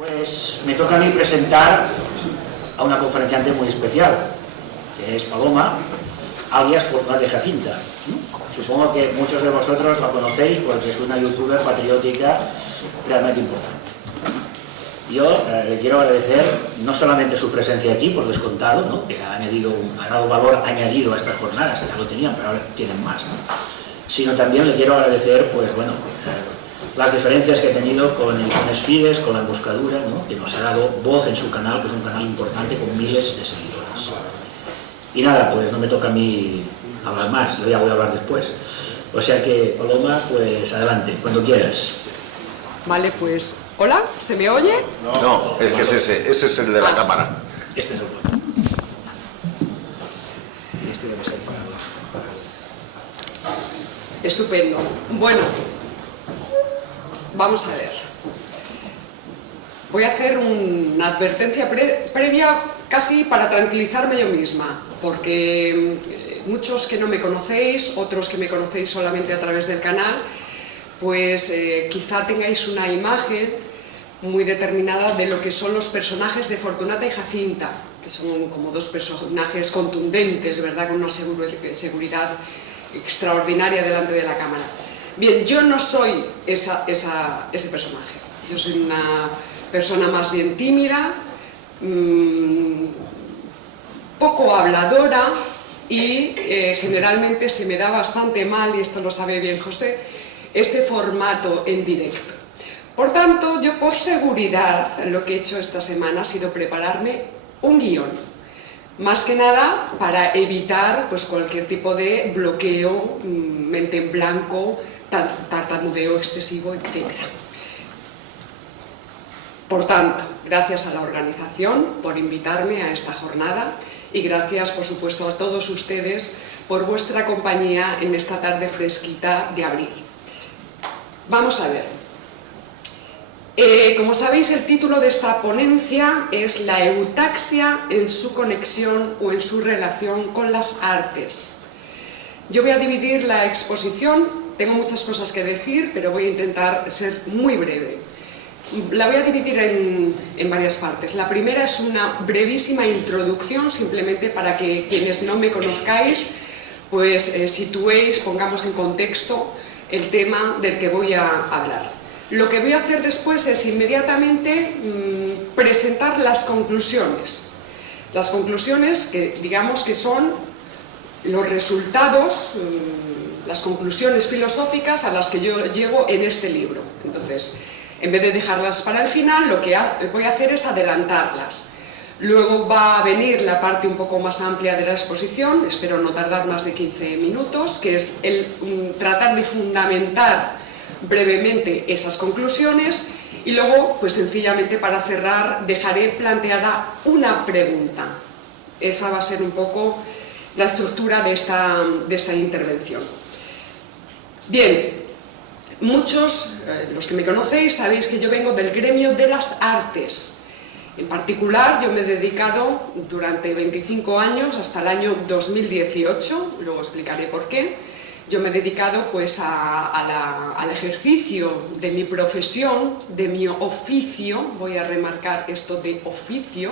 Pues me toca a mí presentar a una conferenciante muy especial, que es Paloma, alias Fortunata Jacinta. Supongo que muchos de vosotros la conocéis porque es una youtuber patriótica realmente importante. Yo le quiero agradecer no solamente su presencia aquí, por descontado, ¿no?, que ha dado valor añadido a estas jornadas, que ya lo tenían, pero ahora tienen más, ¿no?, sino también le quiero agradecer, pues bueno, las diferencias que he tenido con Ediciones Fides, con La Emboscadura, ¿no?, que nos ha dado voz en su canal, que es un canal importante con miles de seguidores. Y nada, pues no me toca a mí hablar más, yo ya voy a hablar después. O sea que, Paloma, pues adelante, cuando quieras. Vale, pues, ¿hola? ¿Se me oye? No, es que ese es el de la cámara. Este es el bueno. Y este debe ser para... Estupendo. Bueno, vamos a ver. Voy a hacer una advertencia previa casi para tranquilizarme yo misma, porque muchos que no me conocéis, otros que me conocéis solamente a través del canal, pues quizá tengáis una imagen muy determinada de lo que son los personajes de Fortunata y Jacinta, que son como dos personajes contundentes, ¿verdad?, con una seguridad extraordinaria delante de la cámara. Bien, yo no soy ese personaje. Yo soy una persona más bien tímida, poco habladora y generalmente se me da bastante mal, y esto lo sabe bien José, este formato en directo. Por tanto, yo por seguridad lo que he hecho esta semana ha sido prepararme un guión, más que nada para evitar pues cualquier tipo de bloqueo, mente en blanco, tartamudeo excesivo, etc. Por tanto, gracias a la organización por invitarme a esta jornada y gracias, por supuesto, a todos ustedes por vuestra compañía en esta tarde fresquita de abril. Vamos a ver. Como sabéis, el título de esta ponencia es La eutaxia en su conexión o en su relación con las artes. Yo voy a dividir la exposición, tengo muchas cosas que decir, pero voy a intentar ser muy breve. La voy a dividir en varias partes. La primera es una brevísima introducción, simplemente para que quienes no me conozcáis, pues situéis, pongamos en contexto el tema del que voy a hablar. Lo que voy a hacer después es inmediatamente presentar las conclusiones. Las conclusiones que digamos que son los resultados, las conclusiones filosóficas a las que yo llego en este libro. Entonces, en vez de dejarlas para el final, lo que voy a hacer es adelantarlas. Luego va a venir la parte un poco más amplia de la exposición, espero no tardar más de 15 minutos, que es el tratar de fundamentar brevemente esas conclusiones, y luego, pues sencillamente para cerrar, dejaré planteada una pregunta. Esa va a ser un poco la estructura de esta intervención. Bien, muchos, los que me conocéis, sabéis que yo vengo del gremio de las artes. En particular, yo me he dedicado durante 25 años, hasta el año 2018, luego explicaré por qué. Yo me he dedicado pues al ejercicio de mi profesión, de mi oficio, voy a remarcar esto de oficio,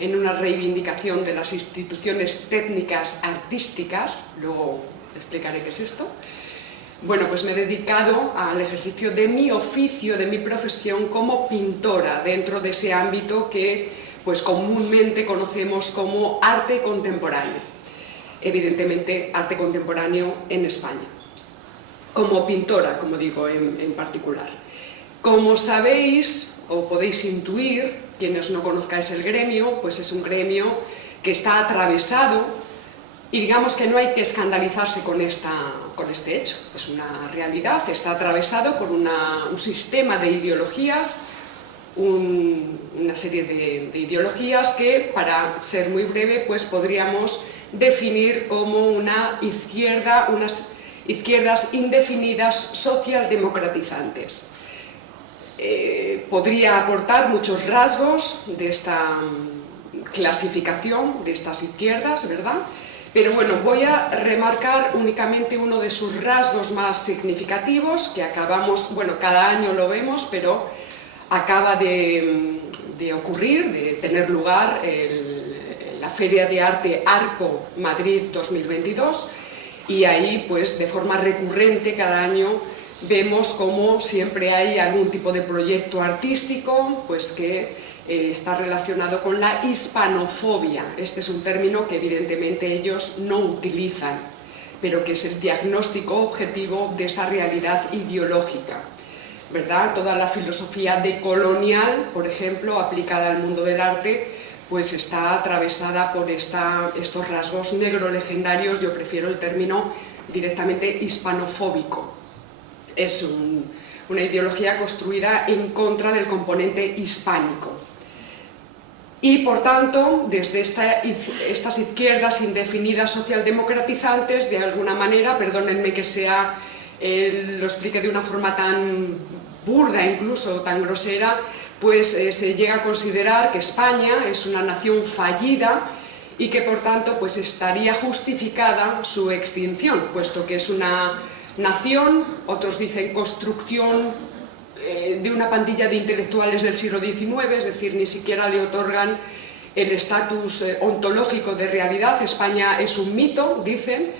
en una reivindicación de las instituciones técnicas artísticas, luego explicaré qué es esto. Bueno, pues me he dedicado al ejercicio de mi oficio, de mi profesión como pintora, dentro de ese ámbito que pues comúnmente conocemos como arte contemporáneo. Evidentemente, arte contemporáneo en España, como pintora, como digo, en particular. Como sabéis, o podéis intuir, quienes no conozcáis el gremio, pues es un gremio que está atravesado, y digamos que no hay que escandalizarse con este hecho, es una realidad, está atravesado por un sistema de ideologías, una serie de ideologías que, para ser muy breve, pues podríamos definir como unas izquierdas indefinidas socialdemocratizantes. Podría aportar muchos rasgos de esta clasificación de estas izquierdas, ¿verdad? Pero bueno, voy a remarcar únicamente uno de sus rasgos más significativos, que acabamos, bueno, cada año lo vemos, pero acaba de ocurrir, de tener lugar la Feria de Arte Arco Madrid 2022, y ahí pues de forma recurrente cada año vemos como siempre hay algún tipo de proyecto artístico pues que está relacionado con la hispanofobia. Este es un término que evidentemente ellos no utilizan, pero que es el diagnóstico objetivo de esa realidad ideológica, ¿verdad? Toda la filosofía decolonial, por ejemplo, aplicada al mundo del arte, pues está atravesada por estos rasgos negro-legendarios. Yo prefiero el término directamente hispanofóbico. Es una ideología construida en contra del componente hispánico. Y, por tanto, desde estas izquierdas indefinidas socialdemocratizantes, de alguna manera, perdónenme que lo explique de una forma tan burda, incluso tan grosera, pues se llega a considerar que España es una nación fallida y que, por tanto, pues estaría justificada su extinción, puesto que es una nación, otros dicen construcción de una pandilla de intelectuales del siglo XIX, es decir, ni siquiera le otorgan el estatus ontológico de realidad. España es un mito, dicen,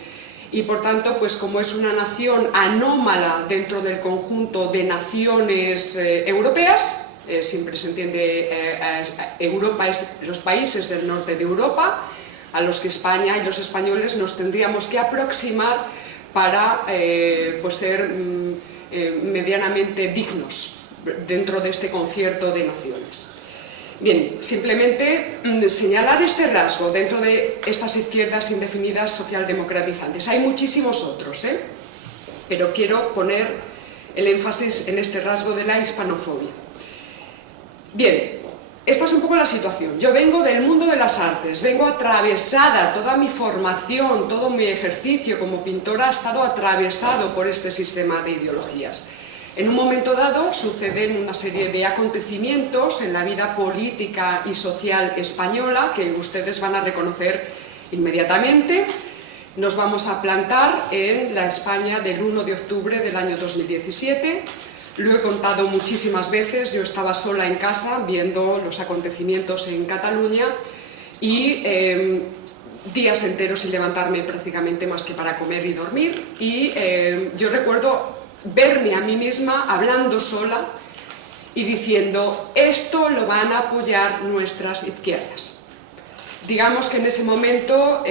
y por tanto, pues como es una nación anómala dentro del conjunto de naciones europeas, siempre se entiende Europa es los países del norte de Europa, a los que España y los españoles nos tendríamos que aproximar para pues ser medianamente dignos dentro de este concierto de naciones. Bien, simplemente señalar este rasgo dentro de estas izquierdas indefinidas socialdemocratizantes. Hay muchísimos otros, pero quiero poner el énfasis en este rasgo de la hispanofobia. Bien, esta es un poco la situación. Yo vengo del mundo de las artes, vengo atravesada, toda mi formación, todo mi ejercicio como pintora ha estado atravesado por este sistema de ideologías. En un momento dado suceden una serie de acontecimientos en la vida política y social española que ustedes van a reconocer inmediatamente. Nos vamos a plantar en la España del 1 de octubre del año 2017. Lo he contado muchísimas veces, yo estaba sola en casa viendo los acontecimientos en Cataluña y días enteros sin levantarme prácticamente más que para comer y dormir, y yo recuerdo verme a mí misma hablando sola y diciendo: esto lo van a apoyar nuestras izquierdas. Digamos que en ese momento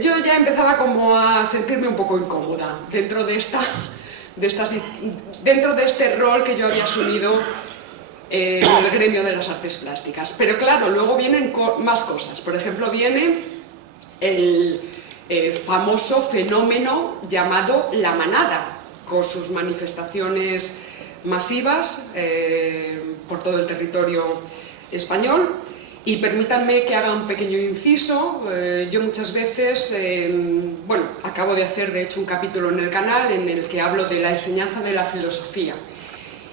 yo ya empezaba como a sentirme un poco incómoda dentro de este rol que yo había asumido en el gremio de las artes plásticas. Pero claro, luego vienen más cosas. Por ejemplo, viene el famoso fenómeno llamado La Manada, con sus manifestaciones masivas por todo el territorio español. Y permítanme que haga un pequeño inciso. Yo muchas veces, acabo de hacer de hecho un capítulo en el canal en el que hablo de la enseñanza de la filosofía.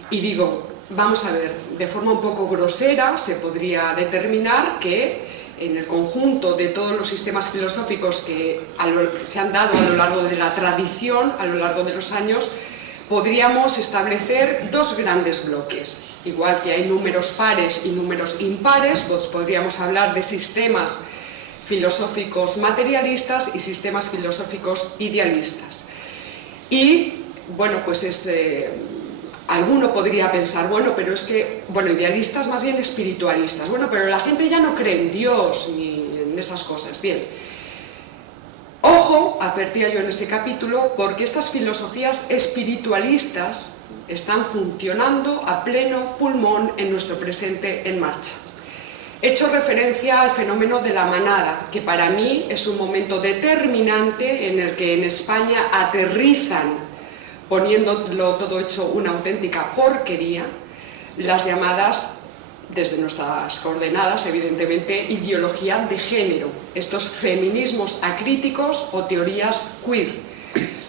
Y digo, vamos a ver, de forma un poco grosera se podría determinar que en el conjunto de todos los sistemas filosóficos que se han dado a lo largo de la tradición, a lo largo de los años, podríamos establecer dos grandes bloques. Igual que hay números pares y números impares, pues podríamos hablar de sistemas filosóficos materialistas y sistemas filosóficos idealistas. Y, pues alguno podría pensar, pero es que, idealistas más bien espiritualistas, pero la gente ya no cree en Dios ni en esas cosas. Bien, ojo, advertía yo en ese capítulo, porque estas filosofías espiritualistas están funcionando a pleno pulmón en nuestro presente en marcha. He hecho referencia al fenómeno de la manada, que para mí es un momento determinante en el que en España aterrizan, poniéndolo todo hecho una auténtica porquería, las llamadas, desde nuestras coordenadas, evidentemente, ideología de género, estos feminismos acríticos o teorías queer.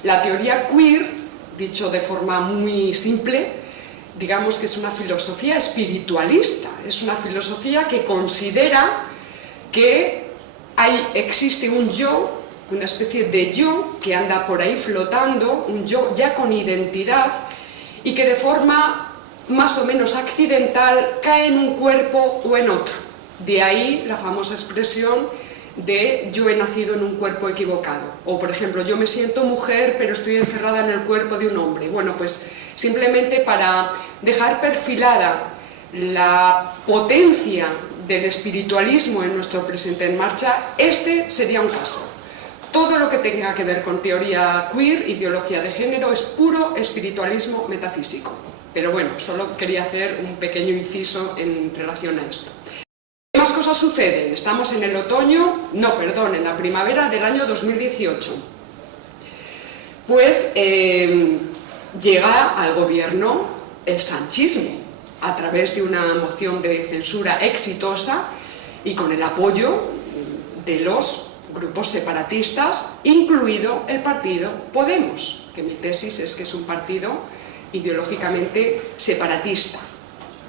La teoría queer, dicho de forma muy simple, digamos que es una filosofía espiritualista, es una filosofía que considera que existe un yo, una especie de yo que anda por ahí flotando, un yo ya con identidad y que de forma más o menos accidental cae en un cuerpo o en otro. De ahí la famosa expresión de yo he nacido en un cuerpo equivocado. O por ejemplo, yo me siento mujer pero estoy encerrada en el cuerpo de un hombre. Bueno, pues simplemente para dejar perfilada la potencia del espiritualismo en nuestro presente en marcha, este sería un caso. Todo lo que tenga que ver con teoría queer, ideología de género, es puro espiritualismo metafísico. Pero bueno, solo quería hacer un pequeño inciso en relación a esto. ¿Qué más cosas suceden? Estamos en el otoño, no, perdón, en la primavera del año 2018. Pues llega al gobierno el sanchismo, a través de una moción de censura exitosa y con el apoyo de los grupos separatistas, incluido el partido Podemos, que mi tesis es que es un partido ideológicamente separatista,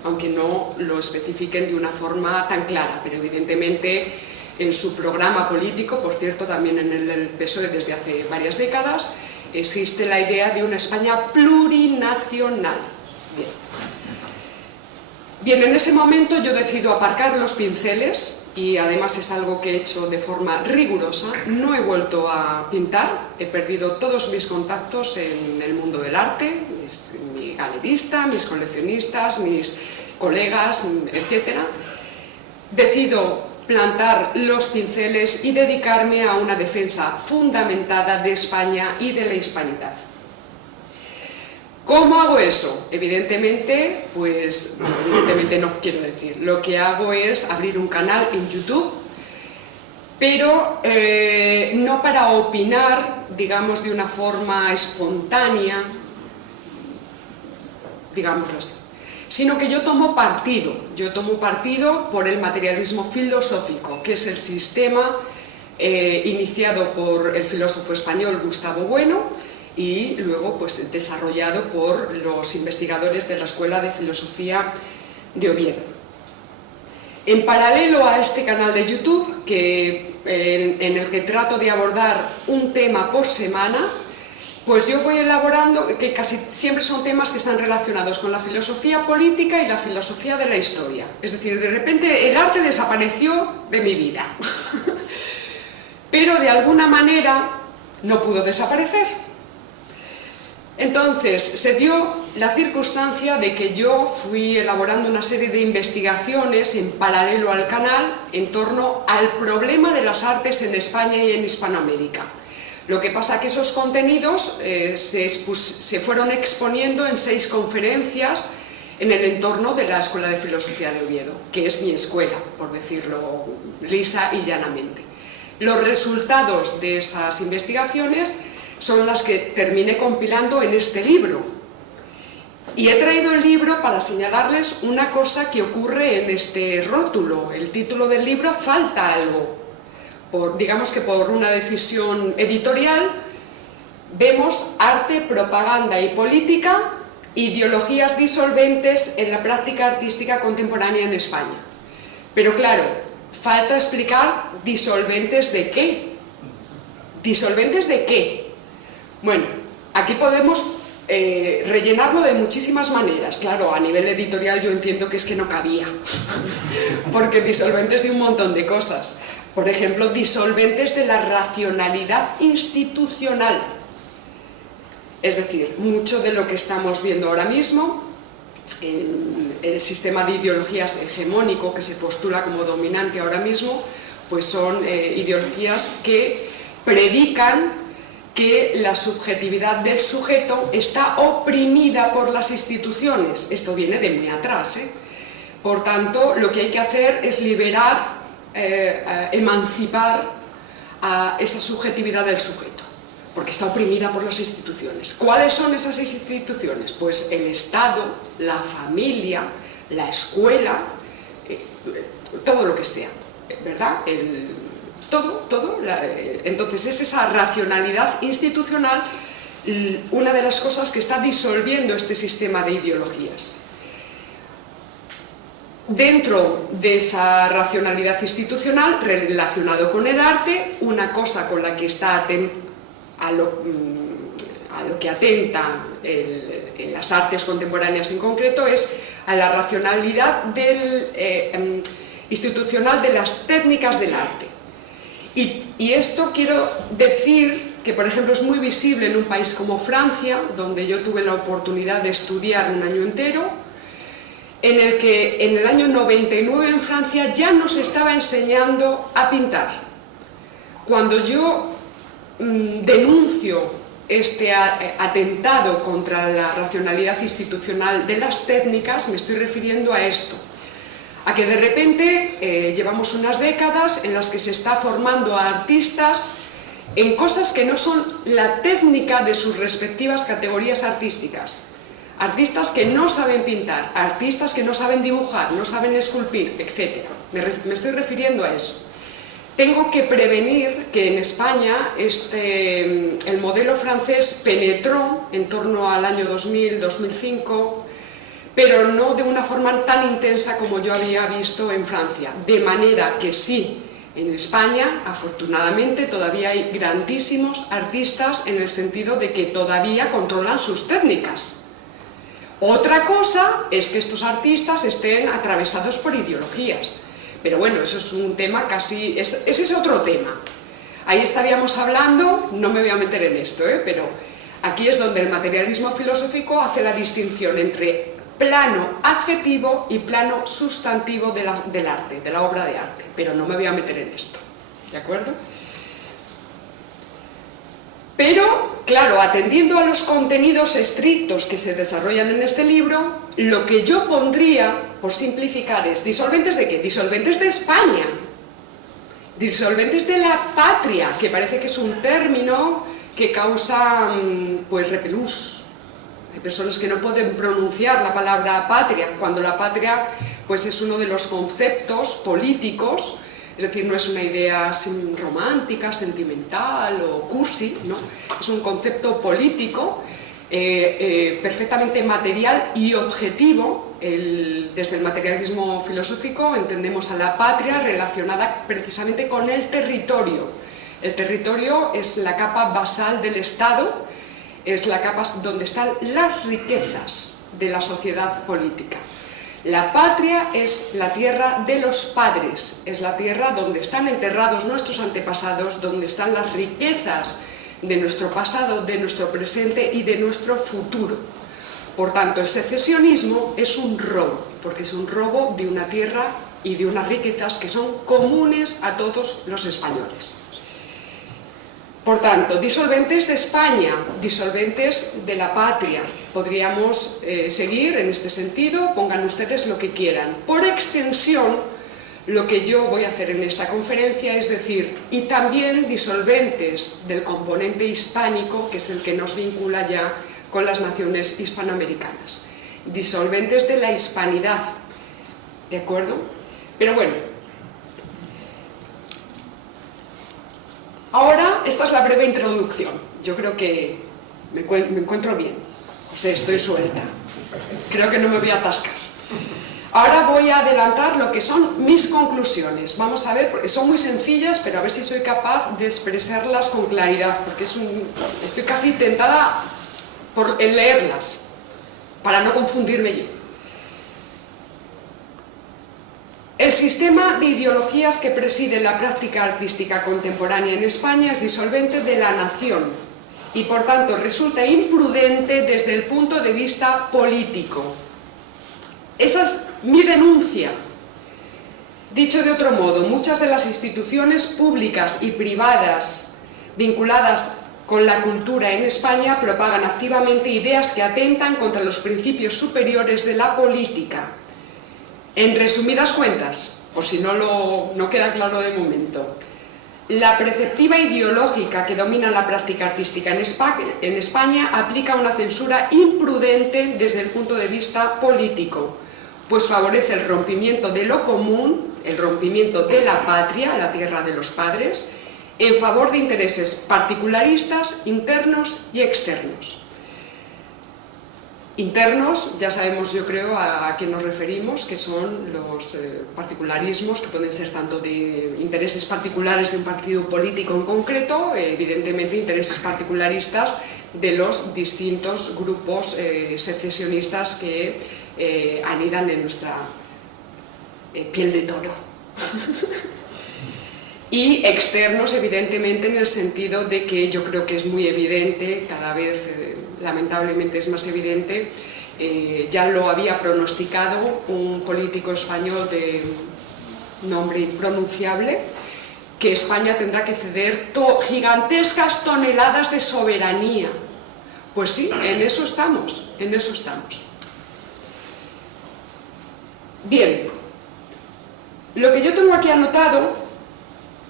aunque no lo especifiquen de una forma tan clara, pero evidentemente en su programa político, por cierto también en el PSOE desde hace varias décadas, existe la idea de una España plurinacional. Bien, en ese momento yo decido aparcar los pinceles y además es algo que he hecho de forma rigurosa. No he vuelto a pintar, he perdido todos mis contactos en el mundo del arte, mi galerista, mis coleccionistas, mis colegas, etc. Decido plantar los pinceles y dedicarme a una defensa fundamentada de España y de la hispanidad. ¿Cómo hago eso? Evidentemente, pues, evidentemente no quiero decir. Lo que hago es abrir un canal en YouTube, pero no para opinar, digamos, de una forma espontánea, digámoslo así, sino que yo tomo partido por el materialismo filosófico, que es el sistema iniciado por el filósofo español Gustavo Bueno, y luego pues desarrollado por los investigadores de la Escuela de Filosofía de Oviedo. En paralelo a este canal de YouTube, en el que trato de abordar un tema por semana, pues yo voy elaborando, que casi siempre son temas que están relacionados con la filosofía política y la filosofía de la historia. Es decir, de repente el arte desapareció de mi vida, pero de alguna manera no pudo desaparecer. Entonces, se dio la circunstancia de que yo fui elaborando una serie de investigaciones en paralelo al canal en torno al problema de las artes en España y en Hispanoamérica. Lo que pasa es que esos contenidos se fueron exponiendo en 6 conferencias en el entorno de la Escuela de Filosofía de Oviedo, que es mi escuela, por decirlo lisa y llanamente. Los resultados de esas investigaciones son las que terminé compilando en este libro. Y he traído el libro para señalarles una cosa que ocurre en este rótulo. El título del libro falta algo. Digamos que por una decisión editorial, vemos arte, propaganda y política, ideologías disolventes en la práctica artística contemporánea en España. Pero claro, falta explicar disolventes de qué. ¿Disolventes de qué? Bueno, aquí podemos rellenarlo de muchísimas maneras. Claro, a nivel editorial yo entiendo que es que no cabía, porque disolventes de un montón de cosas. Por ejemplo, disolventes de la racionalidad institucional. Es decir, mucho de lo que estamos viendo ahora mismo, en el sistema de ideologías hegemónico que se postula como dominante ahora mismo, pues son ideologías que predican que la subjetividad del sujeto está oprimida por las instituciones. Esto viene de muy atrás, ¿eh? Por tanto, lo que hay que hacer es liberar, emancipar a esa subjetividad del sujeto, porque está oprimida por las instituciones. ¿Cuáles son esas instituciones? Pues el Estado, la familia, la escuela, todo lo que sea, ¿verdad? Entonces es esa racionalidad institucional una de las cosas que está disolviendo este sistema de ideologías. Dentro de esa racionalidad institucional, relacionado con el arte, una cosa con la que está a lo que atenta en las artes contemporáneas en concreto es a la racionalidad institucional de las técnicas del arte. Y esto quiero decir que, por ejemplo, es muy visible en un país como Francia, donde yo tuve la oportunidad de estudiar un año entero, en el que en el año 99 en Francia ya nos estaba enseñando a pintar. Cuando yo denuncio este atentado contra la racionalidad institucional de las técnicas, me estoy refiriendo a esto, a que de repente llevamos unas décadas en las que se está formando a artistas en cosas que no son la técnica de sus respectivas categorías artísticas. Artistas que no saben pintar, artistas que no saben dibujar, no saben esculpir, etc. Me estoy refiriendo a eso. Tengo que prevenir que en España el modelo francés penetró en torno al año 2000-2005, pero no de una forma tan intensa como yo había visto en Francia. De manera que sí, en España, afortunadamente, todavía hay grandísimos artistas en el sentido de que todavía controlan sus técnicas. Otra cosa es que estos artistas estén atravesados por ideologías. Pero bueno, eso es un tema casi... Ese es otro tema. Ahí estaríamos hablando, no me voy a meter en esto, pero aquí es donde el materialismo filosófico hace la distinción entre plano adjetivo y plano sustantivo del arte, de la obra de arte. Pero no me voy a meter en esto, ¿de acuerdo? Pero, claro, atendiendo a los contenidos estrictos que se desarrollan en este libro, lo que yo pondría, por simplificar, es disolventes ¿de qué? Disolventes de España, disolventes de la patria, que parece que es un término que causa, pues, repelús. Hay personas que no pueden pronunciar la palabra patria, cuando la patria, pues, es uno de los conceptos políticos. Es decir, no es una idea romántica, sentimental o cursi, ¿no? Es un concepto político perfectamente material y objetivo. Desde el materialismo filosófico entendemos a la patria relacionada precisamente con el territorio. El territorio es la capa basal del Estado, es la capa donde están las riquezas de la sociedad política. La patria es la tierra de los padres, es la tierra donde están enterrados nuestros antepasados, donde están las riquezas de nuestro pasado, de nuestro presente y de nuestro futuro. Por tanto, el secesionismo es un robo, porque es un robo de una tierra y de unas riquezas que son comunes a todos los españoles. Por tanto, disolventes de España, disolventes de la patria. Podríamos seguir en este sentido, pongan ustedes lo que quieran. Por extensión, lo que yo voy a hacer en esta conferencia es decir, y también disolventes del componente hispánico, que es el que nos vincula ya con las naciones hispanoamericanas. Disolventes de la hispanidad, ¿de acuerdo? Pero bueno, ahora esta es la breve introducción. Yo creo que me encuentro bien. O sea, estoy suelta. Creo que no me voy a atascar. Ahora voy a adelantar lo que son mis conclusiones. Vamos a ver, porque son muy sencillas, pero a ver si soy capaz de expresarlas con claridad, porque estoy casi tentada en leerlas, para no confundirme yo. El sistema de ideologías que preside la práctica artística contemporánea en España es disolvente de la nación y, por tanto, resulta imprudente desde el punto de vista político. Esa es mi denuncia. Dicho de otro modo, muchas de las instituciones públicas y privadas vinculadas con la cultura en España propagan activamente ideas que atentan contra los principios superiores de la política. En resumidas cuentas, por si no queda claro de momento, la perspectiva ideológica que domina la práctica artística en España aplica una censura imprudente desde el punto de vista político, pues favorece el rompimiento de lo común, el rompimiento de la patria, la tierra de los padres, en favor de intereses particularistas, internos y externos. Internos, ya sabemos, yo creo, a qué nos referimos, que son los particularismos, que pueden ser tanto de intereses particulares de un partido político en concreto, evidentemente intereses particularistas de los distintos grupos secesionistas que anidan en nuestra piel de toro. Y externos, evidentemente, en el sentido de que yo creo que es muy evidente, cada vez lamentablemente es más evidente, ya lo había pronosticado un político español de nombre impronunciable, que España tendrá que ceder gigantescas toneladas de soberanía. Pues sí, en eso estamos, en eso estamos. Bien, lo que yo tengo aquí anotado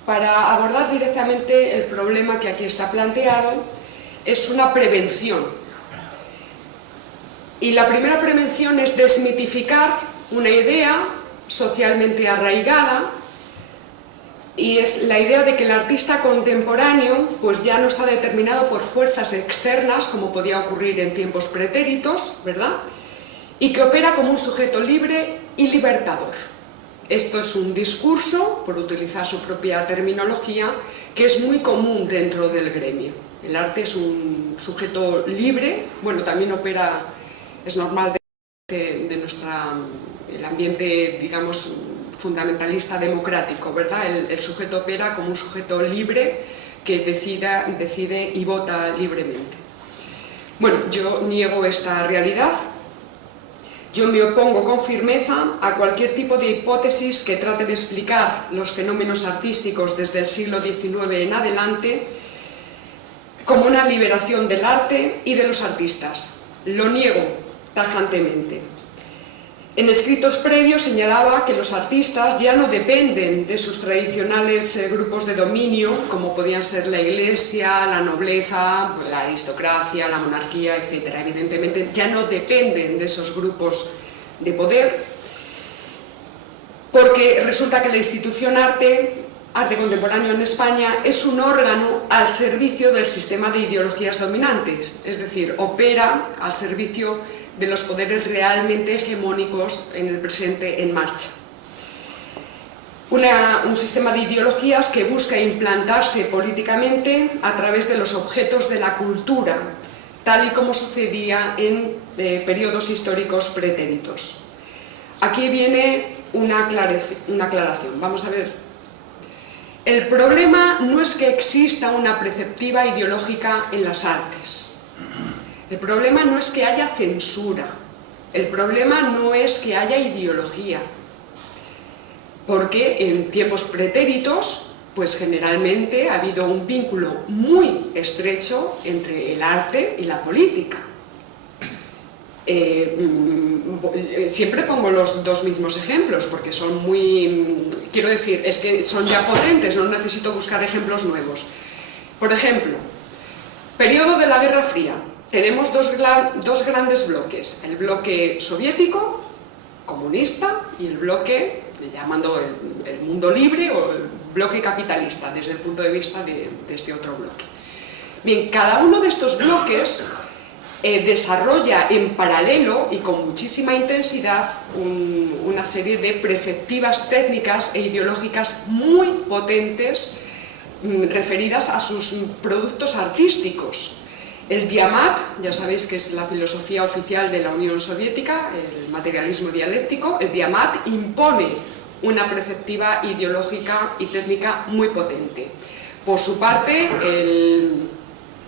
para abordar directamente el problema que aquí está planteado es una prevención. Y la primera prevención es desmitificar una idea socialmente arraigada, y es la idea de que el artista contemporáneo pues ya no está determinado por fuerzas externas, como podía ocurrir en tiempos pretéritos, ¿verdad? Y que opera como un sujeto libre y libertador. Esto es un discurso, por utilizar su propia terminología, que es muy común dentro del gremio. El arte es un sujeto libre, bueno, también opera, es normal de el ambiente, digamos, fundamentalista democrático, ¿verdad? El sujeto opera como un sujeto libre que decide y vota libremente. Bueno, yo niego esta realidad. Yo me opongo con firmeza a cualquier tipo de hipótesis que trate de explicar los fenómenos artísticos desde el siglo XIX en adelante como una liberación del arte y de los artistas. Lo niego tajantemente. En escritos previos señalaba que los artistas ya no dependen de sus tradicionales grupos de dominio, como podían ser la Iglesia, la nobleza, la aristocracia, la monarquía, etc. Evidentemente ya no dependen de esos grupos de poder, porque resulta que la institución arte contemporáneo en España es un órgano al servicio del sistema de ideologías dominantes, es decir, opera al servicio de los poderes realmente hegemónicos en el presente en marcha. Un sistema de ideologías que busca implantarse políticamente a través de los objetos de la cultura, tal y como sucedía en periodos históricos pretéritos. Aquí viene una aclaración. Vamos a ver. El problema no es que exista una perspectiva ideológica en las artes. El problema no es que haya censura, el problema no es que haya ideología, porque en tiempos pretéritos, pues generalmente ha habido un vínculo muy estrecho entre el arte y la política. Siempre pongo los dos mismos ejemplos, porque son muy, quiero decir, es que son ya potentes, no necesito buscar ejemplos nuevos. Por ejemplo, periodo de la Guerra Fría. Tenemos dos grandes bloques, el bloque soviético, comunista, y el bloque, llamando el mundo libre, o el bloque capitalista, desde el punto de vista de este otro bloque. Bien, cada uno de estos bloques desarrolla en paralelo y con muchísima intensidad una serie de preceptivas técnicas e ideológicas muy potentes referidas a sus productos artísticos. El Diamat, ya sabéis que es la filosofía oficial de la Unión Soviética, el materialismo dialéctico. El Diamat impone una perspectiva ideológica y técnica muy potente. Por su parte,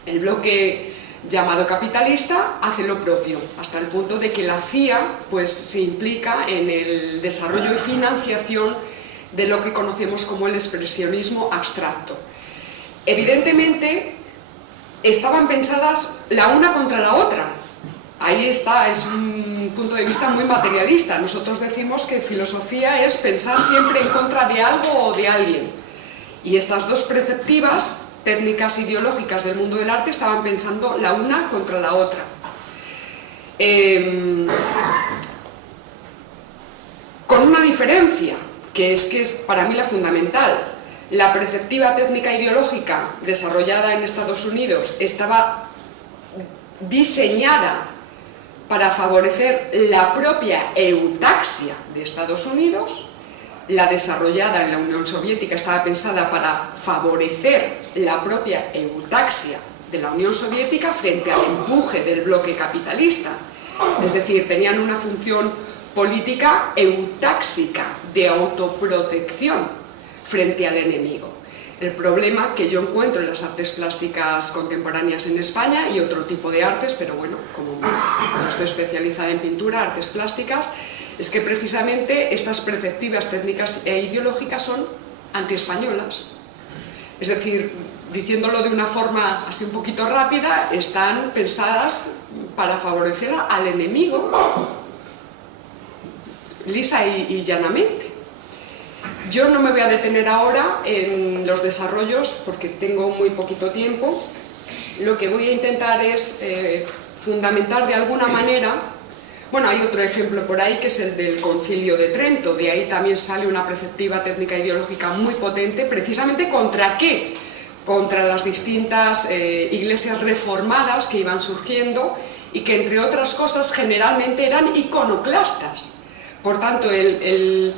el bloque llamado capitalista hace lo propio, hasta el punto de que la CIA pues, se implica en el desarrollo y financiación de lo que conocemos como el expresionismo abstracto. Evidentemente, estaban pensadas la una contra la otra. Ahí está, es un punto de vista muy materialista. Nosotros decimos que filosofía es pensar siempre en contra de algo o de alguien. Y estas dos preceptivas, técnicas ideológicas del mundo del arte, estaban pensando la una contra la otra. Con una diferencia, que es para mí la fundamental. La perspectiva técnica ideológica desarrollada en Estados Unidos estaba diseñada para favorecer la propia eutaxia de Estados Unidos. La desarrollada en la Unión Soviética estaba pensada para favorecer la propia eutaxia de la Unión Soviética frente al empuje del bloque capitalista. Es decir, tenían una función política eutáxica, de autoprotección frente al enemigo. El problema que yo encuentro en las artes plásticas contemporáneas en España y otro tipo de artes, pero bueno, como estoy especializada en pintura, artes plásticas, es que precisamente estas perspectivas técnicas e ideológicas son antiespañolas. Es decir, diciéndolo de una forma así un poquito rápida, están pensadas para favorecer al enemigo, lisa y llanamente. Yo no me voy a detener ahora en los desarrollos porque tengo muy poquito tiempo. Lo que voy a intentar es fundamentar de alguna manera. Bueno, hay otro ejemplo por ahí que es el del Concilio de Trento. De ahí también sale una perspectiva técnica ideológica muy potente. ¿Precisamente contra qué? Contra las distintas iglesias reformadas que iban surgiendo y que, entre otras cosas, generalmente eran iconoclastas. Por tanto, el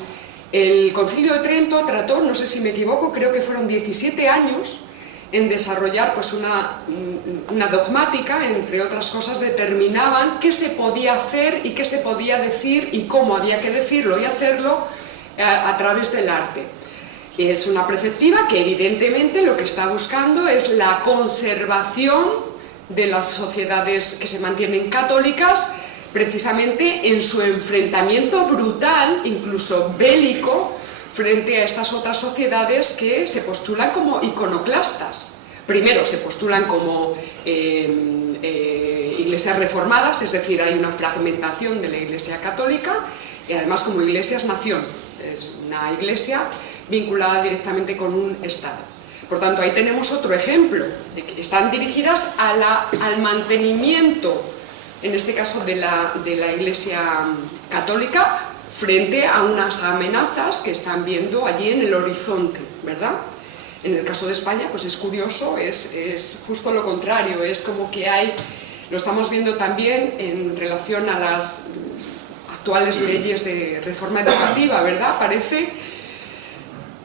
Concilio de Trento trató, no sé si me equivoco, creo que fueron 17 años en desarrollar pues una dogmática, entre otras cosas determinaban qué se podía hacer y qué se podía decir y cómo había que decirlo y hacerlo a través del arte. Es una perspectiva que evidentemente lo que está buscando es la conservación de las sociedades que se mantienen católicas, precisamente en su enfrentamiento brutal, incluso bélico, frente a estas otras sociedades que se postulan como iconoclastas. Primero se postulan como iglesias reformadas, es decir, hay una fragmentación de la Iglesia católica, y además como iglesias-nación, es una iglesia vinculada directamente con un Estado. Por tanto, ahí tenemos otro ejemplo, de que están dirigidas al mantenimiento, en este caso de la Iglesia católica, frente a unas amenazas que están viendo allí en el horizonte, ¿verdad? En el caso de España, pues es curioso, es justo lo contrario, es como que hay, lo estamos viendo también en relación a las actuales leyes de reforma educativa, ¿verdad? Parece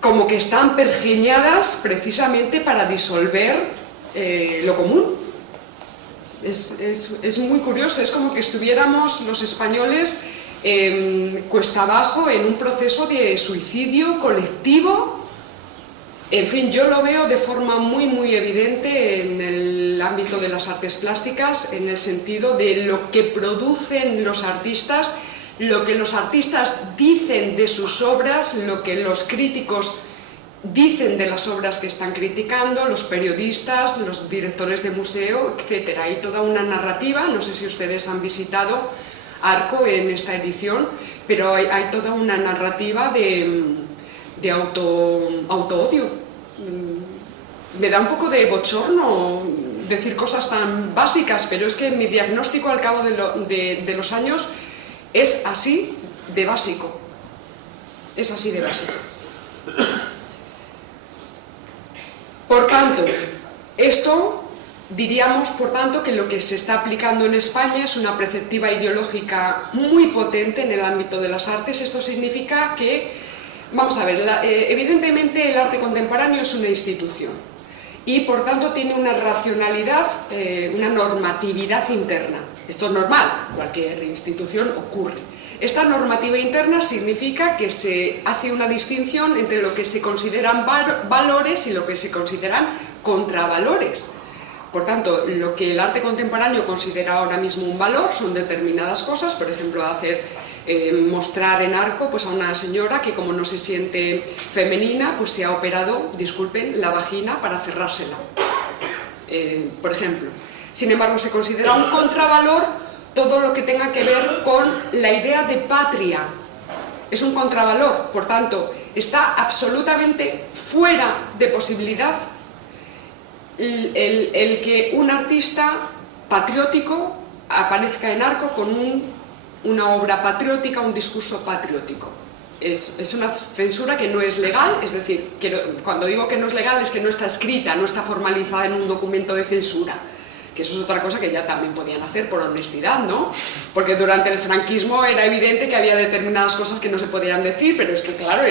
como que están pergeñadas precisamente para disolver lo común. Es muy curioso, es como que estuviéramos los españoles cuesta abajo en un proceso de suicidio colectivo. En fin, yo lo veo de forma muy evidente en el ámbito de las artes plásticas, en el sentido de lo que producen los artistas, lo que los artistas dicen de sus obras, lo que los críticos dicen de las obras que están criticando, los periodistas, los directores de museo, etc. Hay toda una narrativa, no sé si ustedes han visitado Arco en esta edición, pero hay toda una narrativa de auto-odio. Me da un poco de bochorno decir cosas tan básicas, pero es que mi diagnóstico al cabo de los años es así de básico. Es así de básico. Por tanto, esto diríamos, por tanto, que lo que se está aplicando en España es una perspectiva ideológica muy potente en el ámbito de las artes. Esto significa que, vamos a ver, evidentemente el arte contemporáneo es una institución y por tanto tiene una racionalidad, una normatividad interna. Esto es normal, cualquier institución ocurre. Esta normativa interna significa que se hace una distinción entre lo que se consideran valores y lo que se consideran contravalores. Por tanto, lo que el arte contemporáneo considera ahora mismo un valor son determinadas cosas, por ejemplo, mostrar en Arco pues, a una señora que, como no se siente femenina, pues se ha operado, disculpen, la vagina para cerrársela, por ejemplo. Sin embargo, se considera un contravalor todo lo que tenga que ver con la idea de patria. Es un contravalor, por tanto, está absolutamente fuera de posibilidad el que un artista patriótico aparezca en Arco con una obra patriótica, un discurso patriótico. Es una censura que no es legal, es decir, cuando digo que no es legal es que no está escrita, no está formalizada en un documento de censura, que eso es otra cosa que ya también podían hacer por honestidad, ¿no? Porque durante el franquismo era evidente que había determinadas cosas que no se podían decir, pero es que claro,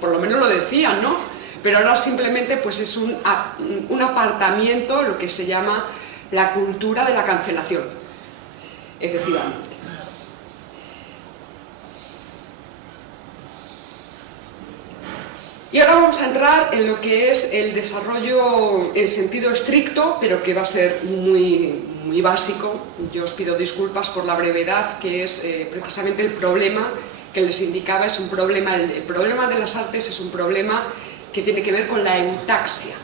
por lo menos lo decían, ¿no? pero ahora simplemente pues es un apartamiento, lo que se llama la cultura de la cancelación, efectivamente. Y ahora vamos a entrar en lo que es el desarrollo en sentido estricto, pero que va a ser muy básico. Yo os pido disculpas por la brevedad, que es precisamente el problema que les indicaba. Es un problema, el problema de las artes es un problema que tiene que ver con la eutaxia,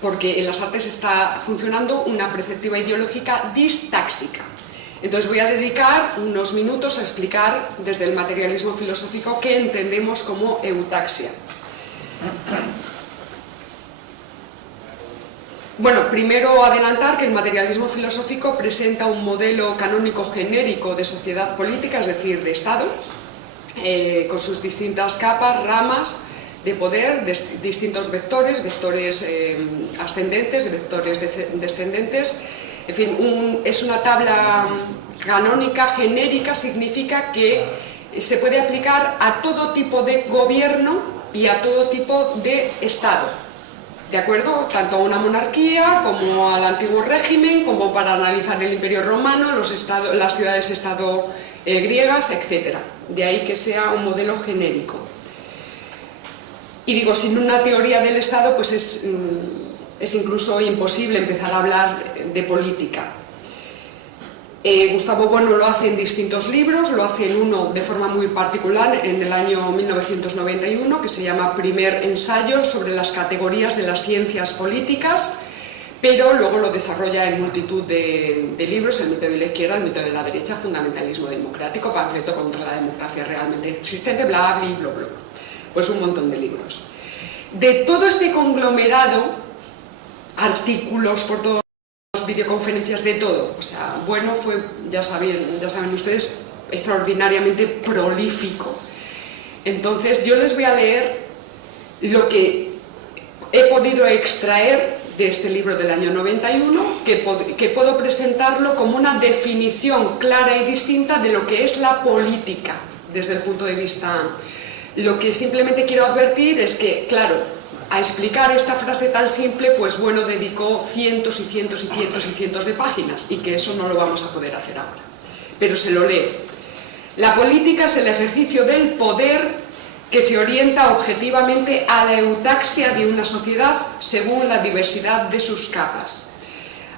porque en las artes está funcionando una perspectiva ideológica distáxica. Entonces voy a dedicar unos minutos a explicar desde el materialismo filosófico qué entendemos como eutaxia. Bueno, primero adelantar que el materialismo filosófico presenta un modelo canónico genérico de sociedad política, es decir, de Estado, con sus distintas capas, ramas de poder, distintos vectores ascendentes, vectores descendentes, en fin, es una tabla canónica genérica, significa que se puede aplicar a todo tipo de gobierno y a todo tipo de Estado, ¿de acuerdo? Tanto a una monarquía como al antiguo régimen, como para analizar el Imperio Romano, las ciudades-estado griegas, etc. De ahí que sea un modelo genérico. Y digo, sin una teoría del Estado, pues es incluso imposible empezar a hablar de política. Gustavo Bueno lo hace en distintos libros, lo hace en uno de forma muy particular en el año 1991, que se llama Primer ensayo sobre las categorías de las ciencias políticas, pero luego lo desarrolla en multitud de libros: el mito de la izquierda, el mito de la derecha, fundamentalismo democrático, panfleto contra la democracia realmente existente, bla, bla, bla, bla. Pues un montón de libros. De todo este conglomerado, artículos por todos, videoconferencias, de todo, o sea, Bueno fue, ya saben ustedes, extraordinariamente prolífico. Entonces yo les voy a leer lo que he podido extraer de este libro del año 91, que puedo presentarlo como una definición clara y distinta de lo que es la política desde el punto de vista. Lo que simplemente quiero advertir es que, claro, a explicar esta frase tan simple, pues Bueno dedicó cientos y cientos y cientos y cientos de páginas, y que eso no lo vamos a poder hacer ahora. Pero se lo leo. La política es el ejercicio del poder que se orienta objetivamente a la eutaxia de una sociedad según la diversidad de sus capas.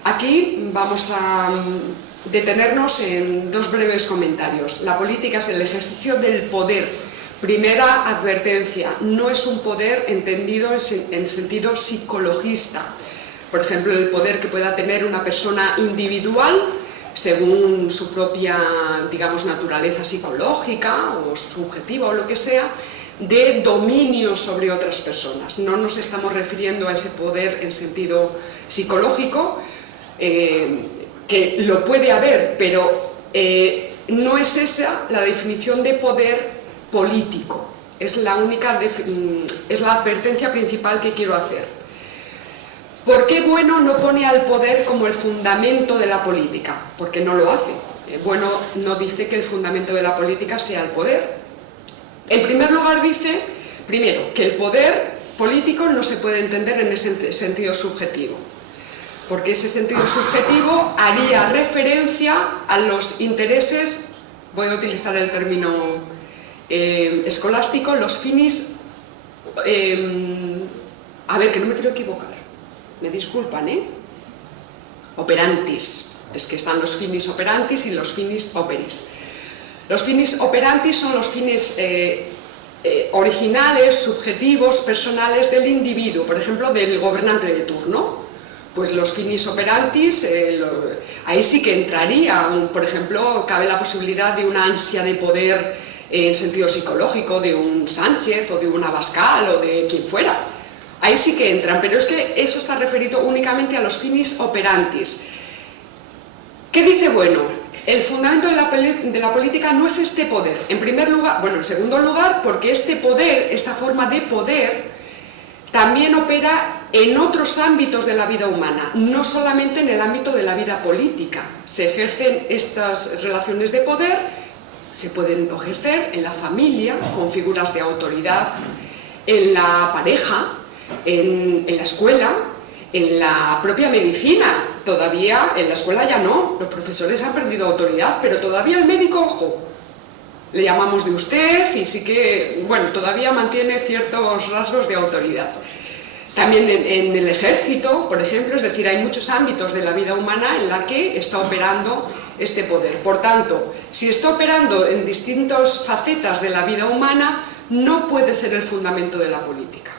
Aquí vamos a detenernos en dos breves comentarios. La política es el ejercicio del poder. Primera advertencia, no es un poder entendido en sentido psicologista. Por ejemplo, el poder que pueda tener una persona individual según su propia, digamos, naturaleza psicológica o subjetiva o lo que sea, de dominio sobre otras personas. No nos estamos refiriendo a ese poder en sentido psicológico, que lo puede haber, pero no es esa la definición de poder político. Es la advertencia principal que quiero hacer. ¿Por qué Bueno no pone al poder como el fundamento de la política? Porque no lo hace. Bueno no dice que el fundamento de la política sea el poder. En primer lugar dice, primero, que el poder político no se puede entender en ese sentido subjetivo, porque ese sentido subjetivo haría referencia a los intereses, voy a utilizar el término escolástico, los finis, a ver, que no me quiero equivocar, me disculpan, operantis, es que están los finis operantis y los finis operis. Los finis operantis son los fines originales, subjetivos, personales del individuo, por ejemplo, del gobernante de turno. Pues los finis operantis, ahí sí que entraría, por ejemplo, cabe la posibilidad de una ansia de poder en sentido psicológico, de un Sánchez o de un Abascal o de quien fuera. Ahí sí que entran, pero es que eso está referido únicamente a los finis operantis. ¿Qué dice Bueno? El fundamento de la política no es este poder. En primer lugar, bueno, en segundo lugar, porque este poder, esta forma de poder, también opera en otros ámbitos de la vida humana, no solamente en el ámbito de la vida política. Se ejercen estas relaciones de poder, se pueden ejercer en la familia, con figuras de autoridad, en la pareja, En la escuela, en la propia medicina, todavía en la escuela ya no, los profesores han perdido autoridad, pero todavía el médico, ojo, le llamamos de usted y sí que, bueno, todavía mantiene ciertos rasgos de autoridad. También en el ejército, por ejemplo, es decir, hay muchos ámbitos de la vida humana en la que está operando este poder. Por tanto, si está operando en distintas facetas de la vida humana, no puede ser el fundamento de la política.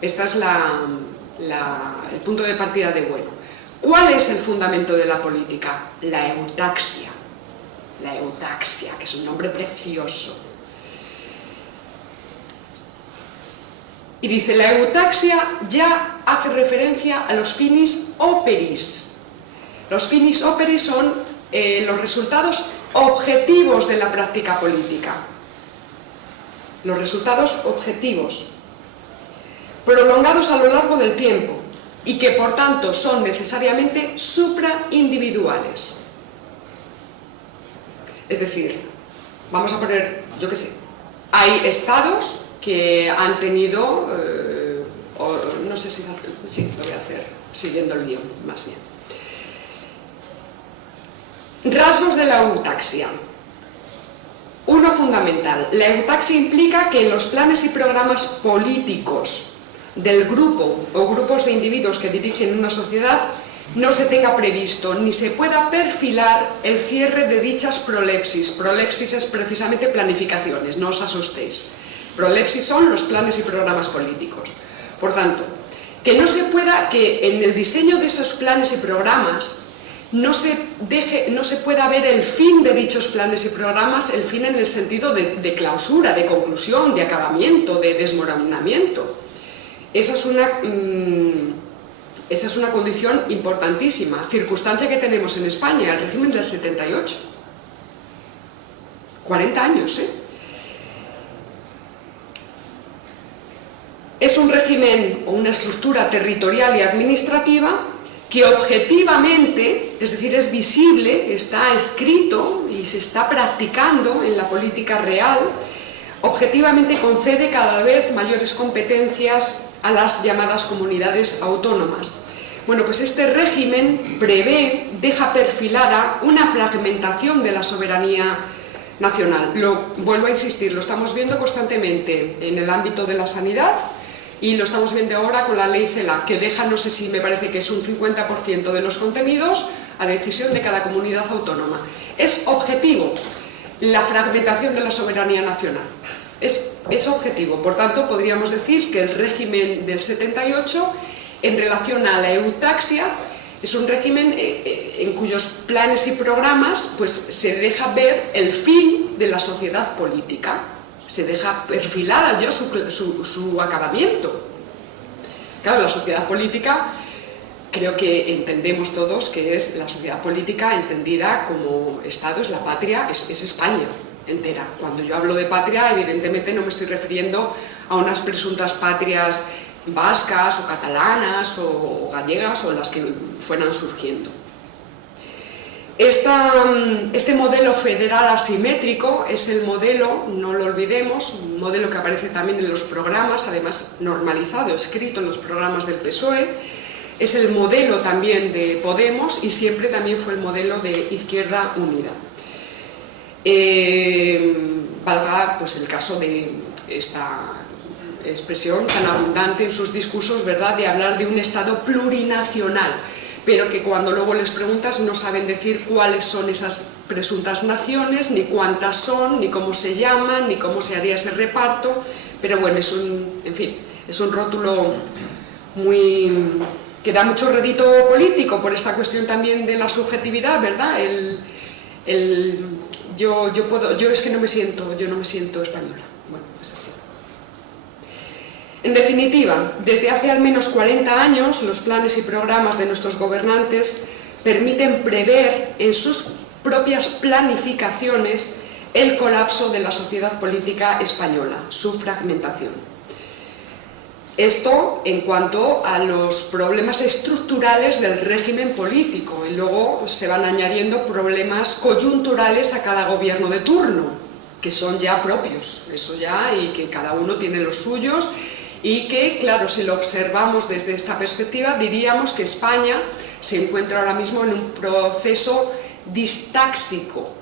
Este es el punto de partida de bueno. ¿Cuál es el fundamento de la política? La eutaxia. La eutaxia, que es un nombre precioso. Y dice, la eutaxia ya hace referencia a los finis operis. Los finis operis son los resultados objetivos de la práctica política. Los resultados objetivos, prolongados a lo largo del tiempo y que por tanto son necesariamente supraindividuales. Es decir, vamos a poner, yo qué sé, hay estados que han tenido, no sé si, sí, lo voy a hacer siguiendo el guión, más bien. Rasgos de la eutaxia. Uno fundamental, la eutaxia implica que en los planes y programas políticos del grupo o grupos de individuos que dirigen una sociedad no se tenga previsto ni se pueda perfilar el cierre de dichas prolepsis. Prolepsis es precisamente planificaciones, no os asustéis. Prolepsis son los planes y programas políticos. Por tanto, que no se pueda, que en el diseño de esos planes y programas no se pueda ver el fin de dichos planes y programas, el fin en el sentido de clausura, de conclusión, de acabamiento, de desmoronamiento. Esa es una condición importantísima, circunstancia que tenemos en España, el régimen del 78. 40 años, ¿eh? Es un régimen o una estructura territorial y administrativa que objetivamente, es decir, es visible, está escrito y se está practicando en la política real, objetivamente concede cada vez mayores competencias a las llamadas comunidades autónomas. Bueno, pues este régimen deja perfilada una fragmentación de la soberanía nacional. Vuelvo a insistir, lo estamos viendo constantemente en el ámbito de la sanidad y lo estamos viendo ahora con la ley CELA, que deja, no sé si me parece que es un 50% de los contenidos a decisión de cada comunidad autónoma. Es objetivo la fragmentación de la soberanía nacional. Es objetivo. Por tanto, podríamos decir que el régimen del 78, en relación a la eutaxia, es un régimen en cuyos planes y programas pues, se deja ver el fin de la sociedad política. Se deja perfilada ya su acabamiento. Claro, la sociedad política, creo que entendemos todos que es la sociedad política entendida como Estado, es la patria, es España entera. Cuando yo hablo de patria, evidentemente no me estoy refiriendo a unas presuntas patrias vascas o catalanas o gallegas o las que fueran surgiendo. Este modelo federal asimétrico es el modelo, no lo olvidemos, un modelo que aparece también en los programas, además normalizado, escrito en los programas del PSOE, es el modelo también de Podemos y siempre también fue el modelo de Izquierda Unida. Valga pues el caso de esta expresión tan abundante en sus discursos, ¿verdad?, de hablar de un Estado plurinacional, pero que cuando luego les preguntas no saben decir cuáles son esas presuntas naciones, ni cuántas son, ni cómo se llaman, ni cómo se haría ese reparto, pero bueno, en fin, es un rótulo que da mucho rédito político por esta cuestión también de la subjetividad, ¿verdad? Yo es que no me siento española. Bueno, es así. En definitiva, desde hace al menos 40 años, los planes y programas de nuestros gobernantes permiten prever en sus propias planificaciones el colapso de la sociedad política española, su fragmentación. Esto en cuanto a los problemas estructurales del régimen político, y luego se van añadiendo problemas coyunturales a cada gobierno de turno, que son ya propios, eso ya, y que cada uno tiene los suyos, y que, claro, si lo observamos desde esta perspectiva, diríamos que España se encuentra ahora mismo en un proceso distáxico.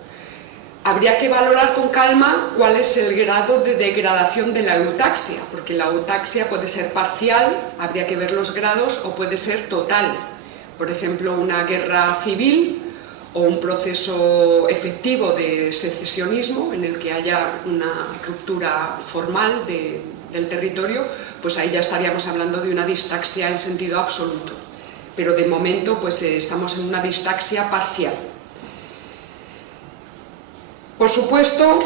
Habría que valorar con calma cuál es el grado de degradación de la eutaxia, porque la eutaxia puede ser parcial, habría que ver los grados, o puede ser total. Por ejemplo, una guerra civil o un proceso efectivo de secesionismo en el que haya una ruptura formal del territorio, pues ahí ya estaríamos hablando de una distaxia en sentido absoluto. Pero de momento pues estamos en una distaxia parcial. Por supuesto,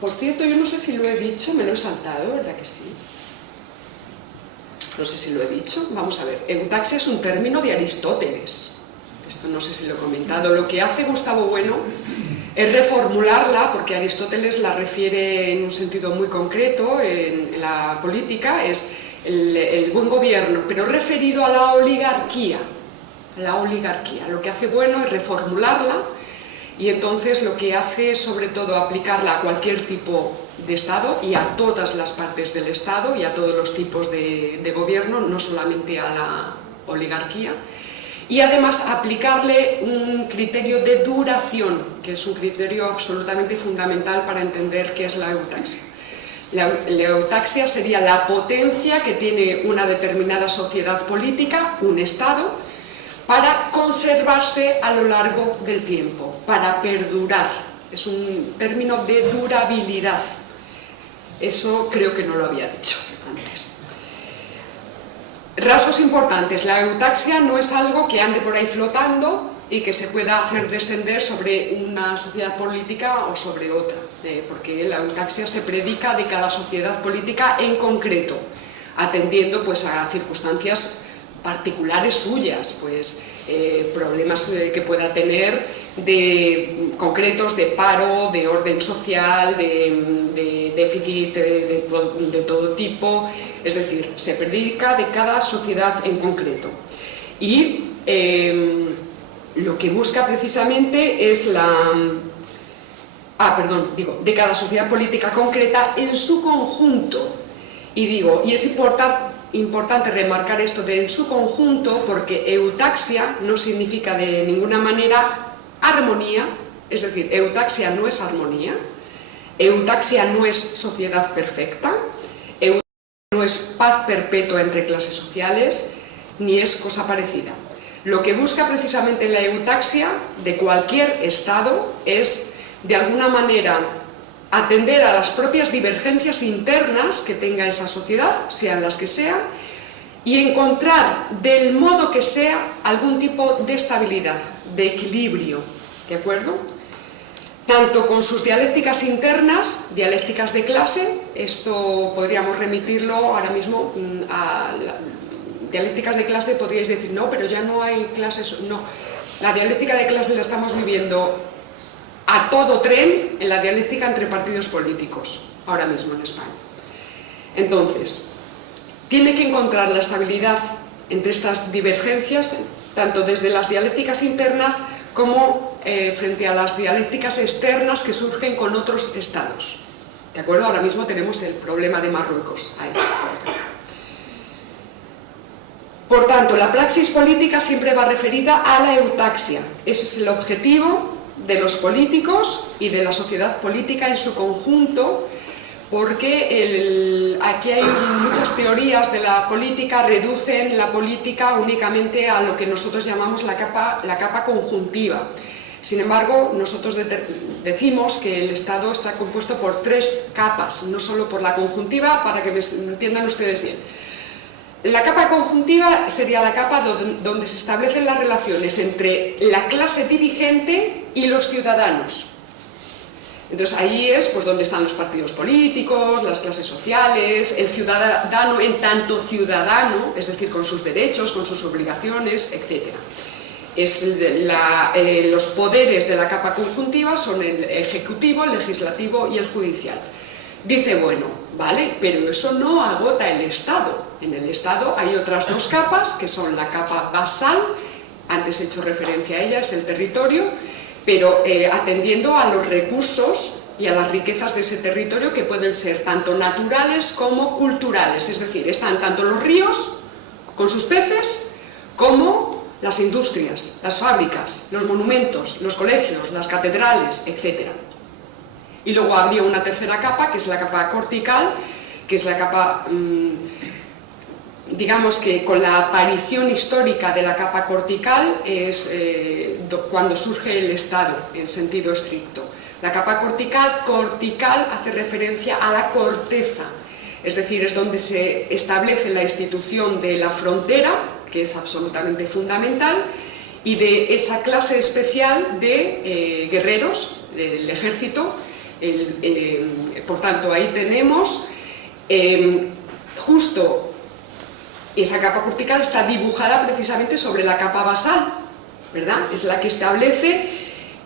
por cierto, yo no sé si lo he dicho, me lo he saltado, ¿verdad que sí? No sé si lo he dicho, vamos a ver. Eutaxia es un término de Aristóteles. Esto no sé si lo he comentado. Lo que hace Gustavo Bueno es reformularla, porque Aristóteles la refiere en un sentido muy concreto en la política, es el buen gobierno, pero referido a la oligarquía. Lo que hace Bueno es reformularla, y entonces lo que hace es sobre todo aplicarla a cualquier tipo de Estado y a todas las partes del Estado y a todos los tipos de gobierno, no solamente a la oligarquía, y además aplicarle un criterio de duración, que es un criterio absolutamente fundamental para entender qué es la eutaxia. La eutaxia sería la potencia que tiene una determinada sociedad política, un Estado, para conservarse a lo largo del tiempo, para perdurar. Es un término de durabilidad. Eso creo que no lo había dicho antes. Rasgos importantes. La eutaxia no es algo que ande por ahí flotando y que se pueda hacer descender sobre una sociedad política o sobre otra, porque la eutaxia se predica de cada sociedad política en concreto, atendiendo pues a circunstancias particulares suyas, pues problemas que pueda tener concretos de paro, de orden social, de déficit de todo tipo, es decir, se predica de cada sociedad en concreto. Y lo que busca precisamente es de cada sociedad política concreta en su conjunto. Y es importante remarcar esto de en su conjunto, porque eutaxia no significa de ninguna manera armonía, es decir, eutaxia no es armonía, eutaxia no es sociedad perfecta, eutaxia no es paz perpetua entre clases sociales, ni es cosa parecida. Lo que busca precisamente la eutaxia de cualquier Estado es, de alguna manera, atender a las propias divergencias internas que tenga esa sociedad, sean las que sean, y encontrar, del modo que sea, algún tipo de estabilidad, de equilibrio, ¿de acuerdo? Tanto con sus dialécticas internas, dialécticas de clase, esto podríamos remitirlo ahora mismo a dialécticas de clase, podríais decir, no, pero ya no hay clases, no. La dialéctica de clase la estamos viviendo a todo tren en la dialéctica entre partidos políticos, ahora mismo en España. Entonces, tiene que encontrar la estabilidad entre estas divergencias, tanto desde las dialécticas internas como frente a las dialécticas externas que surgen con otros estados. ¿De acuerdo? Ahora mismo tenemos el problema de Marruecos ahí. Por tanto, la praxis política siempre va referida a la eutaxia. Ese es el objetivo de los políticos y de la sociedad política en su conjunto, porque aquí hay muchas teorías de la política, reducen la política únicamente a lo que nosotros llamamos la capa conjuntiva. Sin embargo, nosotros decimos que el Estado está compuesto por 3 capas, no solo por la conjuntiva, para que me entiendan ustedes bien. La capa conjuntiva sería la capa donde se establecen las relaciones entre la clase dirigente y los ciudadanos. Entonces ahí es pues donde están los partidos políticos, las clases sociales, el ciudadano en tanto ciudadano, es decir, con sus derechos, con sus obligaciones, etc. Los poderes de la capa conjuntiva son el ejecutivo, el legislativo y el judicial. Dice, bueno, vale, pero eso no agota el Estado. En el Estado hay otras 2 capas, que son la capa basal, antes he hecho referencia a ella, es el territorio, pero atendiendo a los recursos y a las riquezas de ese territorio, que pueden ser tanto naturales como culturales, es decir, están tanto los ríos con sus peces como las industrias, las fábricas, los monumentos, los colegios, las catedrales, etc. Y luego habría una tercera capa, que es la capa cortical, que es la capa, digamos que con la aparición histórica de la capa cortical es cuando surge el Estado en sentido estricto. La capa cortical hace referencia a la corteza, es decir, es donde se establece la institución de la frontera, que es absolutamente fundamental, y de esa clase especial de guerreros, del ejército. Por tanto, ahí tenemos justo esa capa cortical está dibujada precisamente sobre la capa basal, ¿verdad? Es la que establece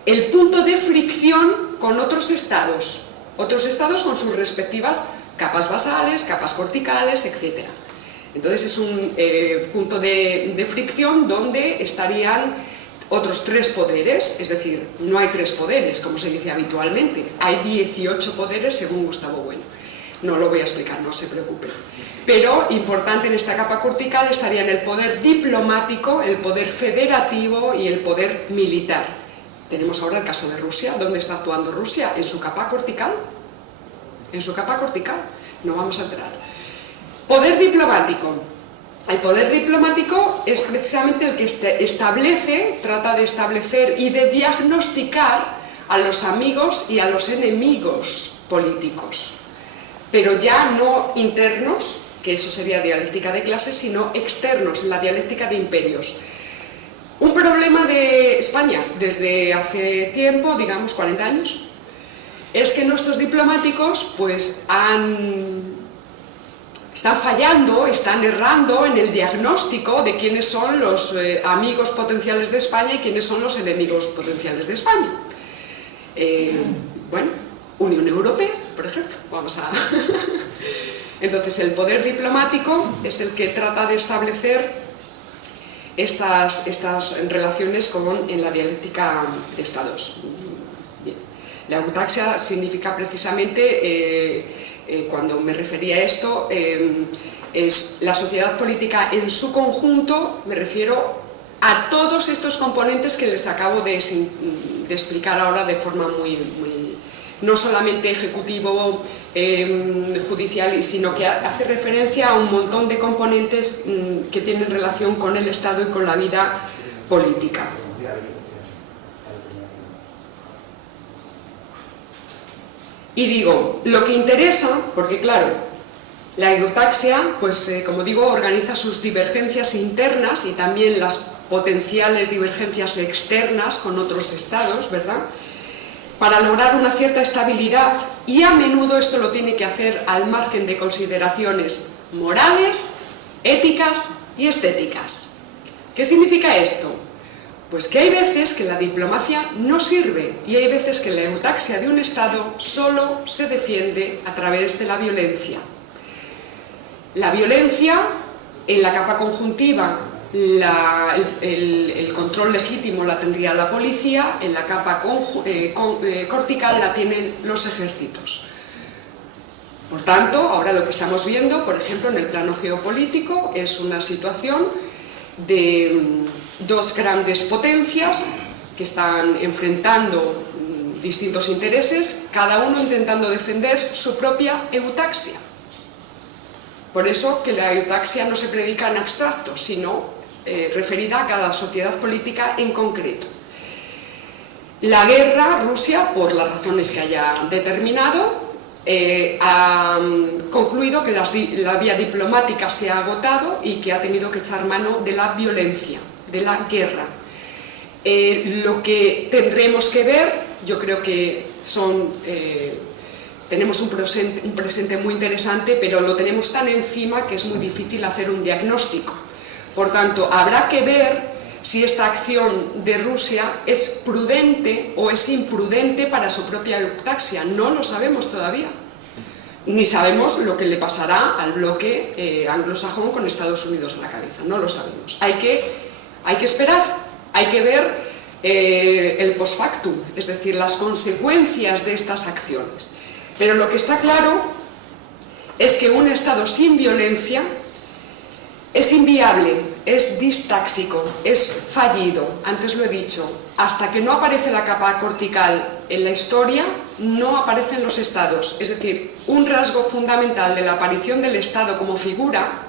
el punto de fricción con otros estados con sus respectivas capas basales, capas corticales, etc. Entonces es un punto de fricción donde estarían otros 3 poderes, es decir, no hay 3 poderes, como se dice habitualmente, hay 18 poderes según Gustavo Bueno. No lo voy a explicar, no se preocupen. Pero importante en esta capa cortical estarían el poder diplomático, el poder federativo y el poder militar. Tenemos ahora el caso de Rusia. ¿Dónde está actuando Rusia? En su capa cortical. En su capa cortical. No vamos a entrar. Poder diplomático. El poder diplomático es precisamente el que establece, trata de establecer y de diagnosticar a los amigos y a los enemigos políticos. Pero ya no internos, que eso sería dialéctica de clases, sino externos, la dialéctica de imperios. Un problema de España desde hace tiempo, digamos 40 años, es que nuestros diplomáticos pues están fallando, están errando en el diagnóstico de quiénes son los amigos potenciales de España y quiénes son los enemigos potenciales de España. Bueno, Unión Europea, por ejemplo, vamos a... Entonces el poder diplomático es el que trata de establecer estas relaciones en la dialéctica de estados. Bien. La eutaxia significa precisamente, cuando me refería a esto, es la sociedad política en su conjunto, me refiero a todos estos componentes que les acabo de explicar ahora de forma muy no solamente ejecutivo, judicial, sino que hace referencia a un montón de componentes que tienen relación con el Estado y con la vida política. Y digo, lo que interesa, porque claro, la eutaxia, pues como digo, organiza sus divergencias internas y también las potenciales divergencias externas con otros estados, ¿verdad?, para lograr una cierta estabilidad, y a menudo esto lo tiene que hacer al margen de consideraciones morales, éticas y estéticas. ¿Qué significa esto? Pues que hay veces que la diplomacia no sirve y hay veces que la eutaxia de un Estado solo se defiende a través de la violencia. La violencia en la capa conjuntiva, el control legítimo la tendría la policía, en la capa cortical la tienen los ejércitos. Por tanto, ahora lo que estamos viendo, por ejemplo, en el plano geopolítico, es una situación de 2 grandes potencias que están enfrentando distintos intereses, cada uno intentando defender su propia eutaxia. Por eso que la eutaxia no se predica en abstracto, sino referida a cada sociedad política en concreto. La guerra, Rusia, por las razones que haya determinado, ha concluido que la vía diplomática se ha agotado y que ha tenido que echar mano de la violencia, de la guerra. Lo que tendremos que ver, yo creo que tenemos un presente muy interesante, pero lo tenemos tan encima que es muy difícil hacer un diagnóstico. Por tanto, habrá que ver si esta acción de Rusia es prudente o es imprudente para su propia eutaxia. No lo sabemos todavía. Ni sabemos lo que le pasará al bloque anglosajón con Estados Unidos a la cabeza. No lo sabemos. Hay que esperar, hay que ver el post factum, es decir, las consecuencias de estas acciones. Pero lo que está claro es que un Estado sin violencia es inviable, es distáxico, es fallido, antes lo he dicho. Hasta que no aparece la capa cortical en la historia, no aparecen los estados. Es decir, un rasgo fundamental de la aparición del Estado como figura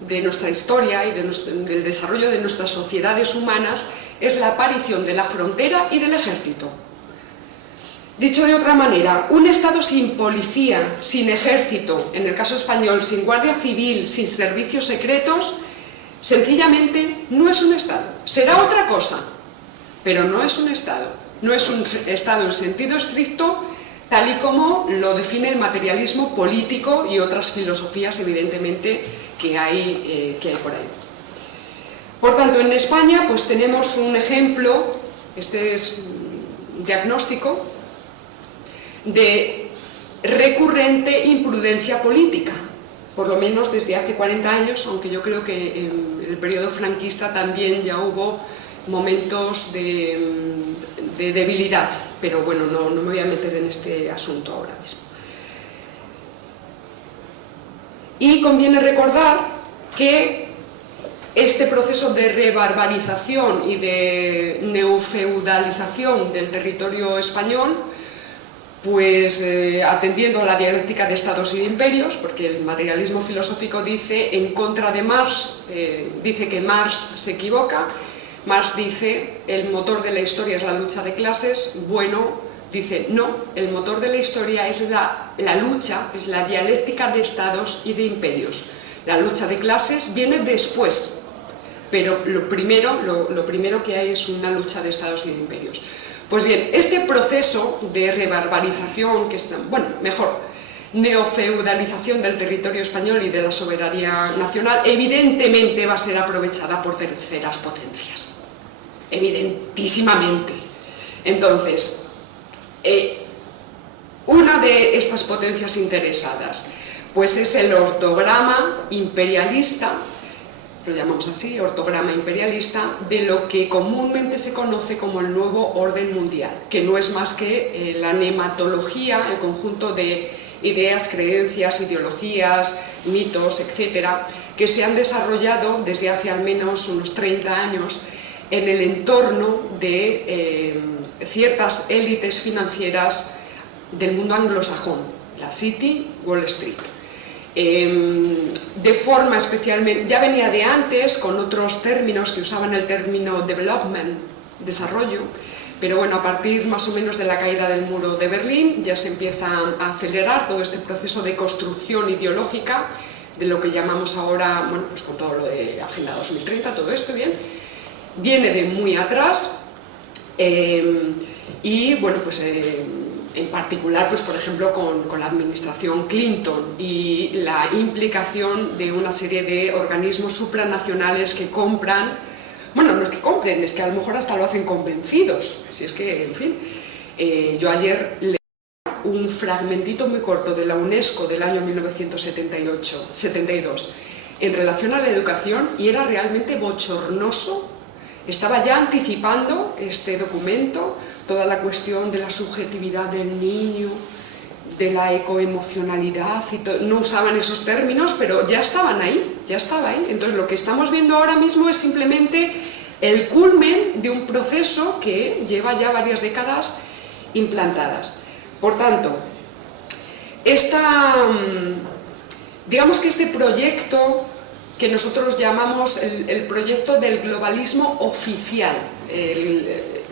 de nuestra historia y del desarrollo de nuestras sociedades humanas es la aparición de la frontera y del ejército. Dicho de otra manera, un Estado sin policía, sin ejército, en el caso español, sin guardia civil, sin servicios secretos, sencillamente no es un Estado. Será otra cosa, pero no es un Estado. No es un Estado en sentido estricto, tal y como lo define el materialismo político y otras filosofías, evidentemente, que hay por ahí. Por tanto, en España pues tenemos un ejemplo, este es un diagnóstico, de recurrente imprudencia política, por lo menos desde hace 40 años, aunque yo creo que en el periodo franquista también ya hubo momentos de debilidad, pero bueno, no me voy a meter en este asunto ahora mismo. Y conviene recordar que este proceso de rebarbarización y de neofeudalización del territorio español, pues atendiendo a la dialéctica de estados y de imperios, porque el materialismo filosófico dice en contra de Marx, dice que Marx se equivoca. Marx dice el motor de la historia es la lucha de clases. Bueno, dice no, el motor de la historia es la lucha, es la dialéctica de estados y de imperios. La lucha de clases viene después, pero lo primero que hay es una lucha de estados y de imperios. Pues bien, este proceso de rebarbarización, neofeudalización del territorio español y de la soberanía nacional, evidentemente va a ser aprovechada por terceras potencias, evidentísimamente. Entonces, una de estas potencias interesadas, pues es el ortograma imperialista, lo llamamos así, ortograma imperialista, de lo que comúnmente se conoce como el nuevo orden mundial, que no es más que la nematología, el conjunto de ideas, creencias, ideologías, mitos, etcétera, que se han desarrollado desde hace al menos unos 30 años en el entorno de ciertas élites financieras del mundo anglosajón, la City, Wall Street. De forma especialmente, ya venía de antes con otros términos que usaban el término development, desarrollo, pero bueno, a partir más o menos de la caída del muro de Berlín ya se empieza a acelerar todo este proceso de construcción ideológica de lo que llamamos ahora, bueno, pues con todo lo de Agenda 2030, todo esto, bien, viene de muy atrás y bueno, pues en particular, pues por ejemplo, con la administración Clinton y la implicación de una serie de organismos supranacionales que compran, bueno, no es que compren, es que a lo mejor hasta lo hacen convencidos, si es que, en fin. Yo ayer leí un fragmentito muy corto de la UNESCO del año 1972 en relación a la educación y era realmente bochornoso. Estaba ya anticipando este documento toda la cuestión de la subjetividad del niño, de la ecoemocionalidad, y no usaban esos términos, pero ya estaban ahí, ya estaba ahí. Entonces lo que estamos viendo ahora mismo es simplemente el culmen de un proceso que lleva ya varias décadas implantadas. Por tanto, digamos que este proyecto que nosotros llamamos el proyecto del globalismo oficial,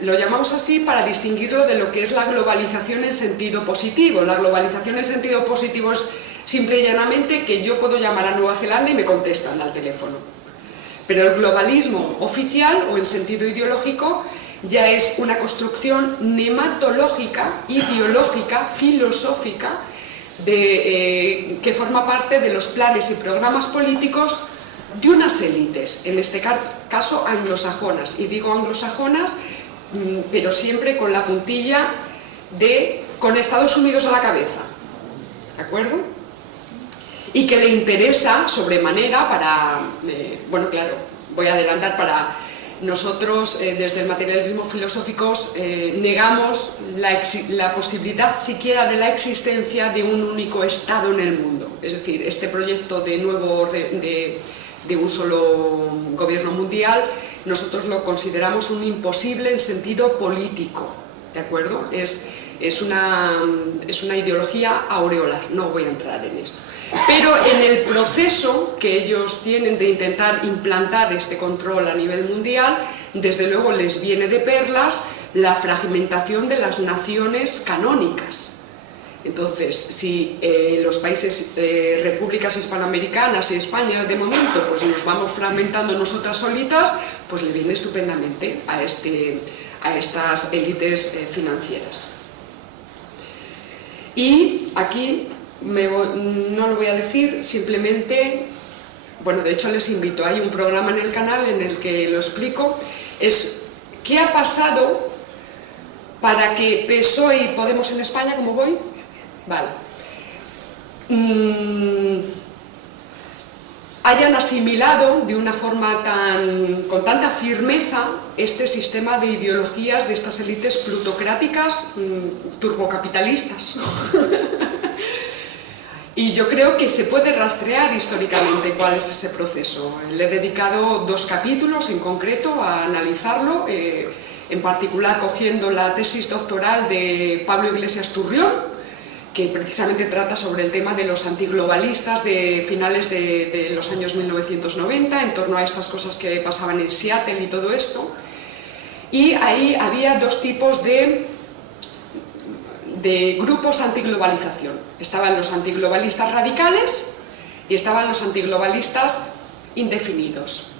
lo llamamos así para distinguirlo de lo que es la globalización en sentido positivo. La globalización en sentido positivo es simple y llanamente que yo puedo llamar a Nueva Zelanda y me contestan al teléfono. Pero el globalismo oficial o en sentido ideológico ya es una construcción nematológica, ideológica, filosófica, que forma parte de los planes y programas políticos de unas élites, en este caso anglosajonas. Y digo anglosajonas, pero siempre con la puntilla con Estados Unidos a la cabeza, ¿de acuerdo? Y que le interesa sobremanera para, bueno, claro, voy a adelantar, para nosotros desde el materialismo filosófico negamos la posibilidad siquiera de la existencia de un único Estado en el mundo. Es decir, este proyecto de nuevo orden, de un solo gobierno mundial, nosotros lo consideramos un imposible en sentido político, ¿de acuerdo? Es una ideología aureolar, no voy a entrar en esto. Pero en el proceso que ellos tienen de intentar implantar este control a nivel mundial, desde luego les viene de perlas la fragmentación de las naciones canónicas. Entonces, si los países, repúblicas hispanoamericanas y España de momento, pues nos vamos fragmentando nosotras solitas, pues le viene estupendamente a estas élites financieras. Y aquí no lo voy a decir, simplemente, bueno, de hecho les invito, hay un programa en el canal en el que lo explico, es qué ha pasado para que PSOE y Podemos en España, ¿cómo voy? Vale. Hayan asimilado de una forma con tanta firmeza este sistema de ideologías de estas élites plutocráticas turbocapitalistas. Y yo creo que se puede rastrear históricamente cuál es ese proceso. Le he dedicado 2 capítulos en concreto a analizarlo, en particular cogiendo la tesis doctoral de Pablo Iglesias Turrión, que precisamente trata sobre el tema de los antiglobalistas de finales de los años 1990, en torno a estas cosas que pasaban en Seattle y todo esto. Y ahí había 2 tipos de grupos antiglobalización. Estaban los antiglobalistas radicales y estaban los antiglobalistas indefinidos.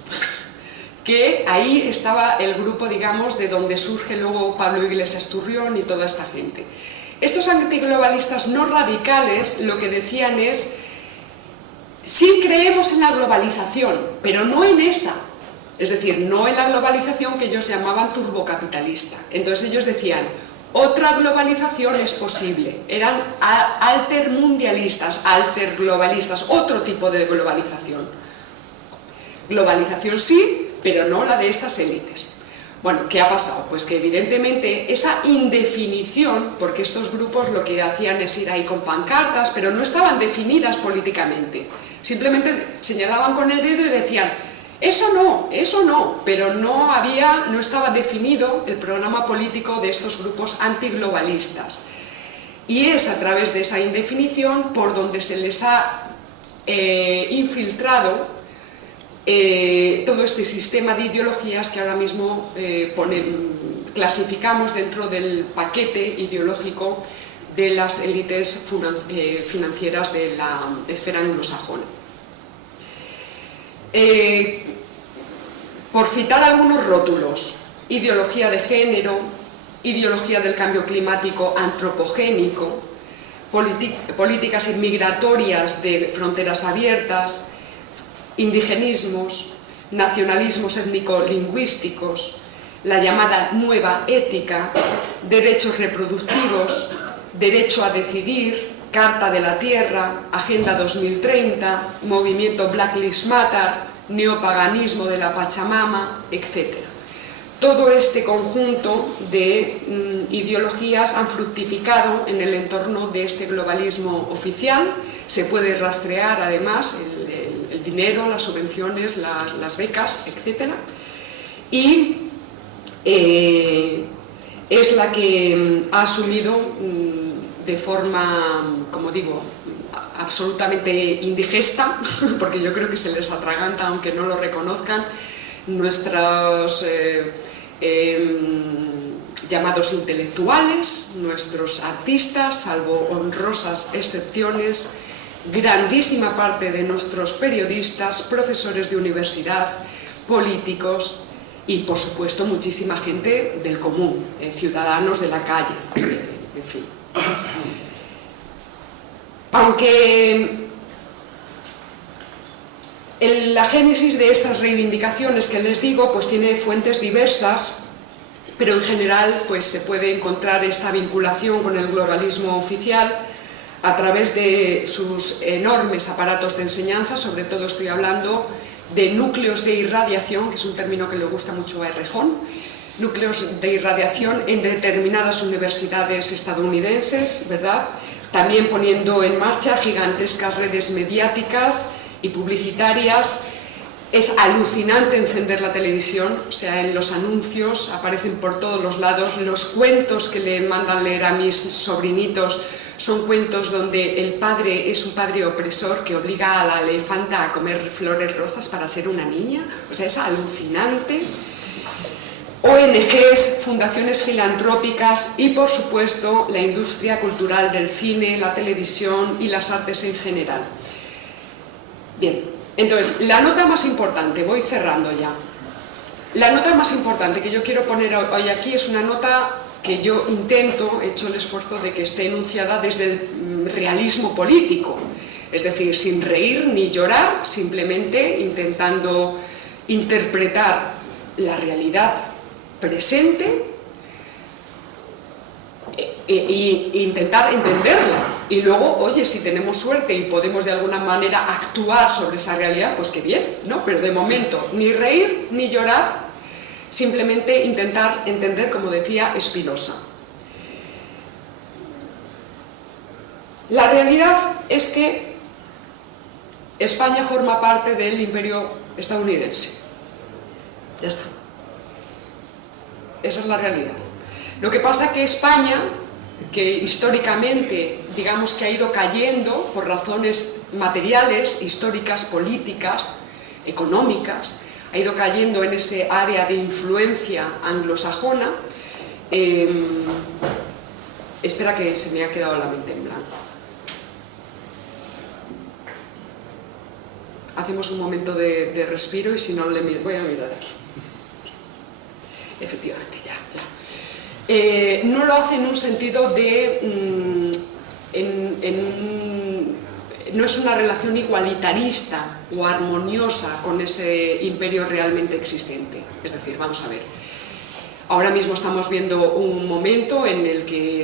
Que ahí estaba el grupo, digamos, de donde surge luego Pablo Iglesias Turrión y toda esta gente. Estos antiglobalistas no radicales lo que decían es: sí creemos en la globalización, pero no en esa. Es decir, no en la globalización que ellos llamaban turbocapitalista. Entonces ellos decían: otra globalización es posible. Eran altermundialistas, alterglobalistas, otro tipo de globalización. Globalización sí, pero no la de estas élites. Bueno, ¿qué ha pasado? Pues que evidentemente esa indefinición, porque estos grupos lo que hacían es ir ahí con pancartas, pero no estaban definidas políticamente. Simplemente señalaban con el dedo y decían: eso no, pero no estaba definido el programa político de estos grupos antiglobalistas. Y es a través de esa indefinición por donde se les ha infiltrado todo este sistema de ideologías que ahora mismo clasificamos dentro del paquete ideológico de las élites financieras de la esfera anglosajona. Por citar algunos rótulos: ideología de género, ideología del cambio climático antropogénico, políticas inmigratorias de fronteras abiertas, indigenismos, nacionalismos étnico-lingüísticos, la llamada nueva ética, derechos reproductivos, derecho a decidir, Carta de la Tierra, Agenda 2030, movimiento Black Lives Matter, neopaganismo de la Pachamama, etc. Todo este conjunto de ideologías han fructificado en el entorno de este globalismo oficial. Se puede rastrear además el dinero, las subvenciones, las becas, etc. Y es la que ha asumido de forma, como digo, absolutamente indigesta, porque yo creo que se les atraganta aunque no lo reconozcan, nuestros llamados intelectuales, nuestros artistas, salvo honrosas excepciones, grandísima parte de nuestros periodistas, profesores de universidad, políticos y, por supuesto, muchísima gente del común, ciudadanos de la calle, en fin. Aunque la génesis de estas reivindicaciones que les digo pues tiene fuentes diversas, pero en general pues se puede encontrar esta vinculación con el globalismo oficial a través de sus enormes aparatos de enseñanza. Sobre todo estoy hablando de núcleos de irradiación, que es un término que le gusta mucho a Errejón, núcleos de irradiación en determinadas universidades estadounidenses, ¿verdad? También poniendo en marcha gigantescas redes mediáticas y publicitarias. Es alucinante encender la televisión, o sea, en los anuncios aparecen por todos los lados. Los cuentos que le mandan leer a mis sobrinitos son cuentos donde el padre es un padre opresor que obliga a la elefanta a comer flores rosas para ser una niña. O sea, es alucinante. ONGs, fundaciones filantrópicas y, por supuesto, la industria cultural del cine, la televisión y las artes en general. Bien. Entonces, la nota más importante, voy cerrando ya, la nota más importante que yo quiero poner hoy aquí es una nota que yo intento, he hecho el esfuerzo de que esté enunciada desde el realismo político, es decir, sin reír ni llorar, simplemente intentando interpretar la realidad presente e intentar entenderla. Y luego, oye, si tenemos suerte y podemos de alguna manera actuar sobre esa realidad, pues qué bien, ¿no? Pero de momento, ni reír ni llorar, simplemente intentar entender, como decía Spinoza. La realidad es que España forma parte del imperio estadounidense. Ya está. Esa es la realidad. Lo que pasa es que España, que históricamente, digamos que ha ido cayendo por razones materiales, históricas, políticas, económicas, ha ido cayendo en ese área de influencia anglosajona. Espera, que se me ha quedado la mente en blanco. Hacemos un momento de respiro y si no, voy a mirar aquí. Efectivamente, ya. No lo hace en un sentido de... no es una relación igualitarista o armoniosa con ese imperio realmente existente. Es decir, vamos a ver, ahora mismo estamos viendo un momento en el que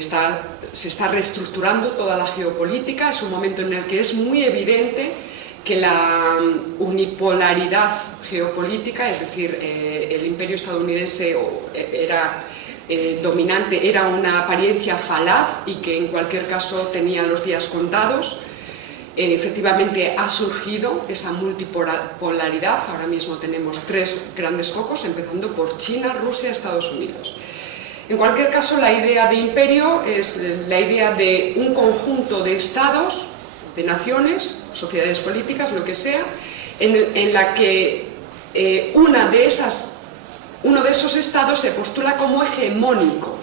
se está reestructurando toda la geopolítica, es un momento en el que es muy evidente que la unipolaridad geopolítica, es decir, el imperio estadounidense era dominante, era una apariencia falaz y que en cualquier caso tenía los días contados. Efectivamente ha surgido esa multipolaridad, ahora mismo tenemos 3 grandes focos, empezando por China, Rusia, Estados Unidos. En cualquier caso, la idea de imperio es la idea de un conjunto de estados, de naciones, sociedades políticas, lo que sea, en la que uno de esos estados se postula como hegemónico.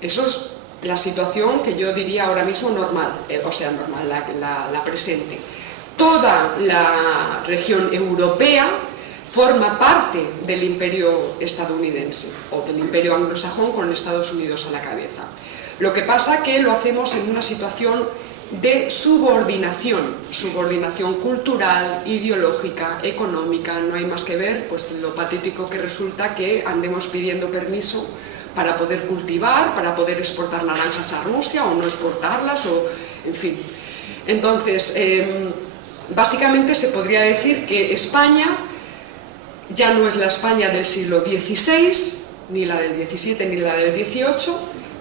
Eso es la situación que yo diría ahora mismo normal, la presente. Toda la región europea forma parte del imperio estadounidense o del imperio anglosajón con Estados Unidos a la cabeza. Lo que pasa que lo hacemos en una situación de subordinación cultural, ideológica, económica. No hay más que ver pues lo patético que resulta que andemos pidiendo permiso para poder cultivar, para poder exportar naranjas a Rusia o no exportarlas, o en fin. Entonces, básicamente se podría decir que España ya no es la España del siglo XVI, ni la del XVII, ni la del XVIII,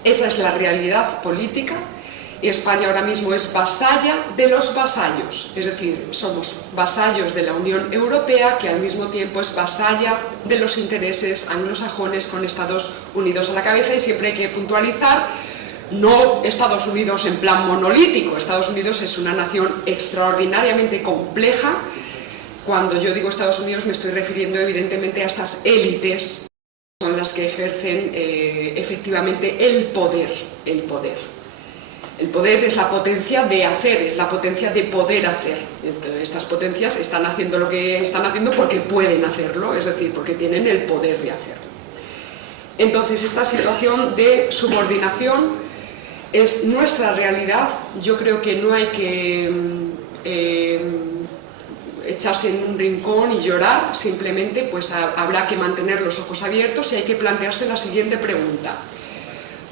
esa es la realidad política. Y España ahora mismo es vasalla de los vasallos, es decir, somos vasallos de la Unión Europea, que al mismo tiempo es vasalla de los intereses anglosajones con Estados Unidos a la cabeza. Y siempre hay que puntualizar, no Estados Unidos en plan monolítico. Estados Unidos es una nación extraordinariamente compleja. Cuando yo digo Estados Unidos me estoy refiriendo evidentemente a estas élites, que son las que ejercen efectivamente el poder. El poder es la potencia de hacer, es la potencia de poder hacer. Entonces, estas potencias están haciendo lo que están haciendo porque pueden hacerlo, es decir, porque tienen el poder de hacerlo. Entonces, esta situación de subordinación es nuestra realidad. Yo creo que no hay que echarse en un rincón y llorar, simplemente pues habrá que mantener los ojos abiertos y hay que plantearse la siguiente pregunta.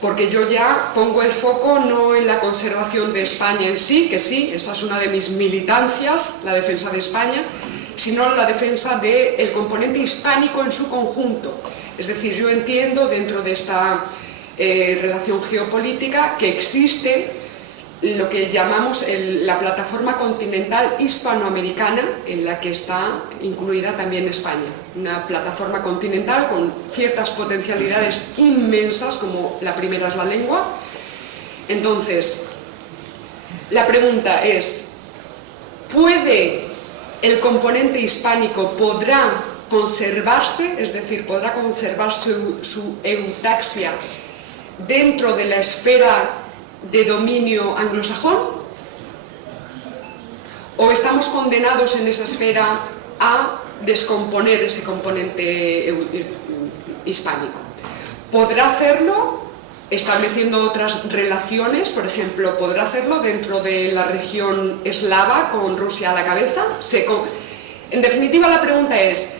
Porque yo ya pongo el foco no en la conservación de España en sí, que sí, esa es una de mis militancias, la defensa de España, sino la defensa del componente hispánico en su conjunto. Es decir, yo entiendo dentro de esta relación geopolítica que existe lo que llamamos la plataforma continental hispanoamericana, en la que está incluida también España. Una plataforma continental con ciertas potencialidades inmensas, como la primera es la lengua. Entonces, la pregunta es, ¿puede el componente hispánico, podrá conservarse, es decir, podrá conservar su eutaxia dentro de la esfera de dominio anglosajón? ¿O estamos condenados en esa esfera a descomponer ese componente hispánico? ¿Podrá hacerlo estableciendo otras relaciones? Por ejemplo, ¿podrá hacerlo dentro de la región eslava con Rusia a la cabeza? En definitiva, la pregunta es,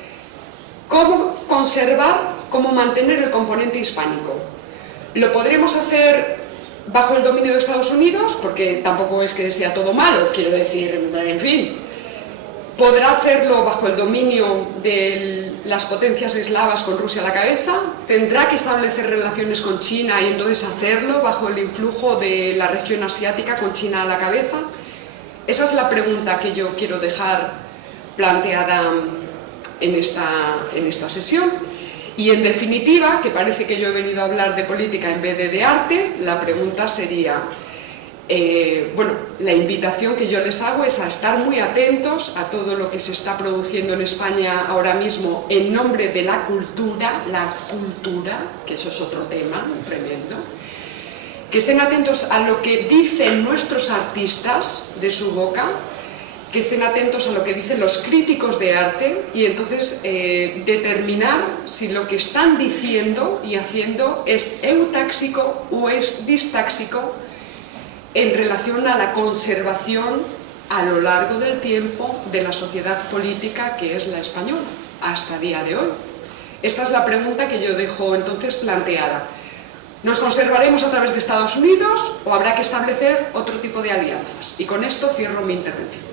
¿cómo conservar, cómo mantener el componente hispánico? ¿Lo podremos hacer bajo el dominio de Estados Unidos? Porque tampoco es que sea todo malo, quiero decir, en fin. ¿Podrá hacerlo bajo el dominio de las potencias eslavas con Rusia a la cabeza? ¿Tendrá que establecer relaciones con China y entonces hacerlo bajo el influjo de la región asiática con China a la cabeza? Esa es la pregunta que yo quiero dejar planteada en esta sesión. Y en definitiva, que parece que yo he venido a hablar de política en vez de arte, la pregunta sería, bueno, la invitación que yo les hago es a estar muy atentos a todo lo que se está produciendo en España ahora mismo en nombre de la cultura, que eso es otro tema tremendo, que estén atentos a lo que dicen nuestros artistas de su boca, que estén atentos a lo que dicen los críticos de arte y entonces determinar si lo que están diciendo y haciendo es eutáxico o es distáxico en relación a la conservación a lo largo del tiempo de la sociedad política que es la española, hasta el día de hoy. Esta es la pregunta que yo dejo entonces planteada. ¿Nos conservaremos a través de Estados Unidos o habrá que establecer otro tipo de alianzas? Y con esto cierro mi intervención.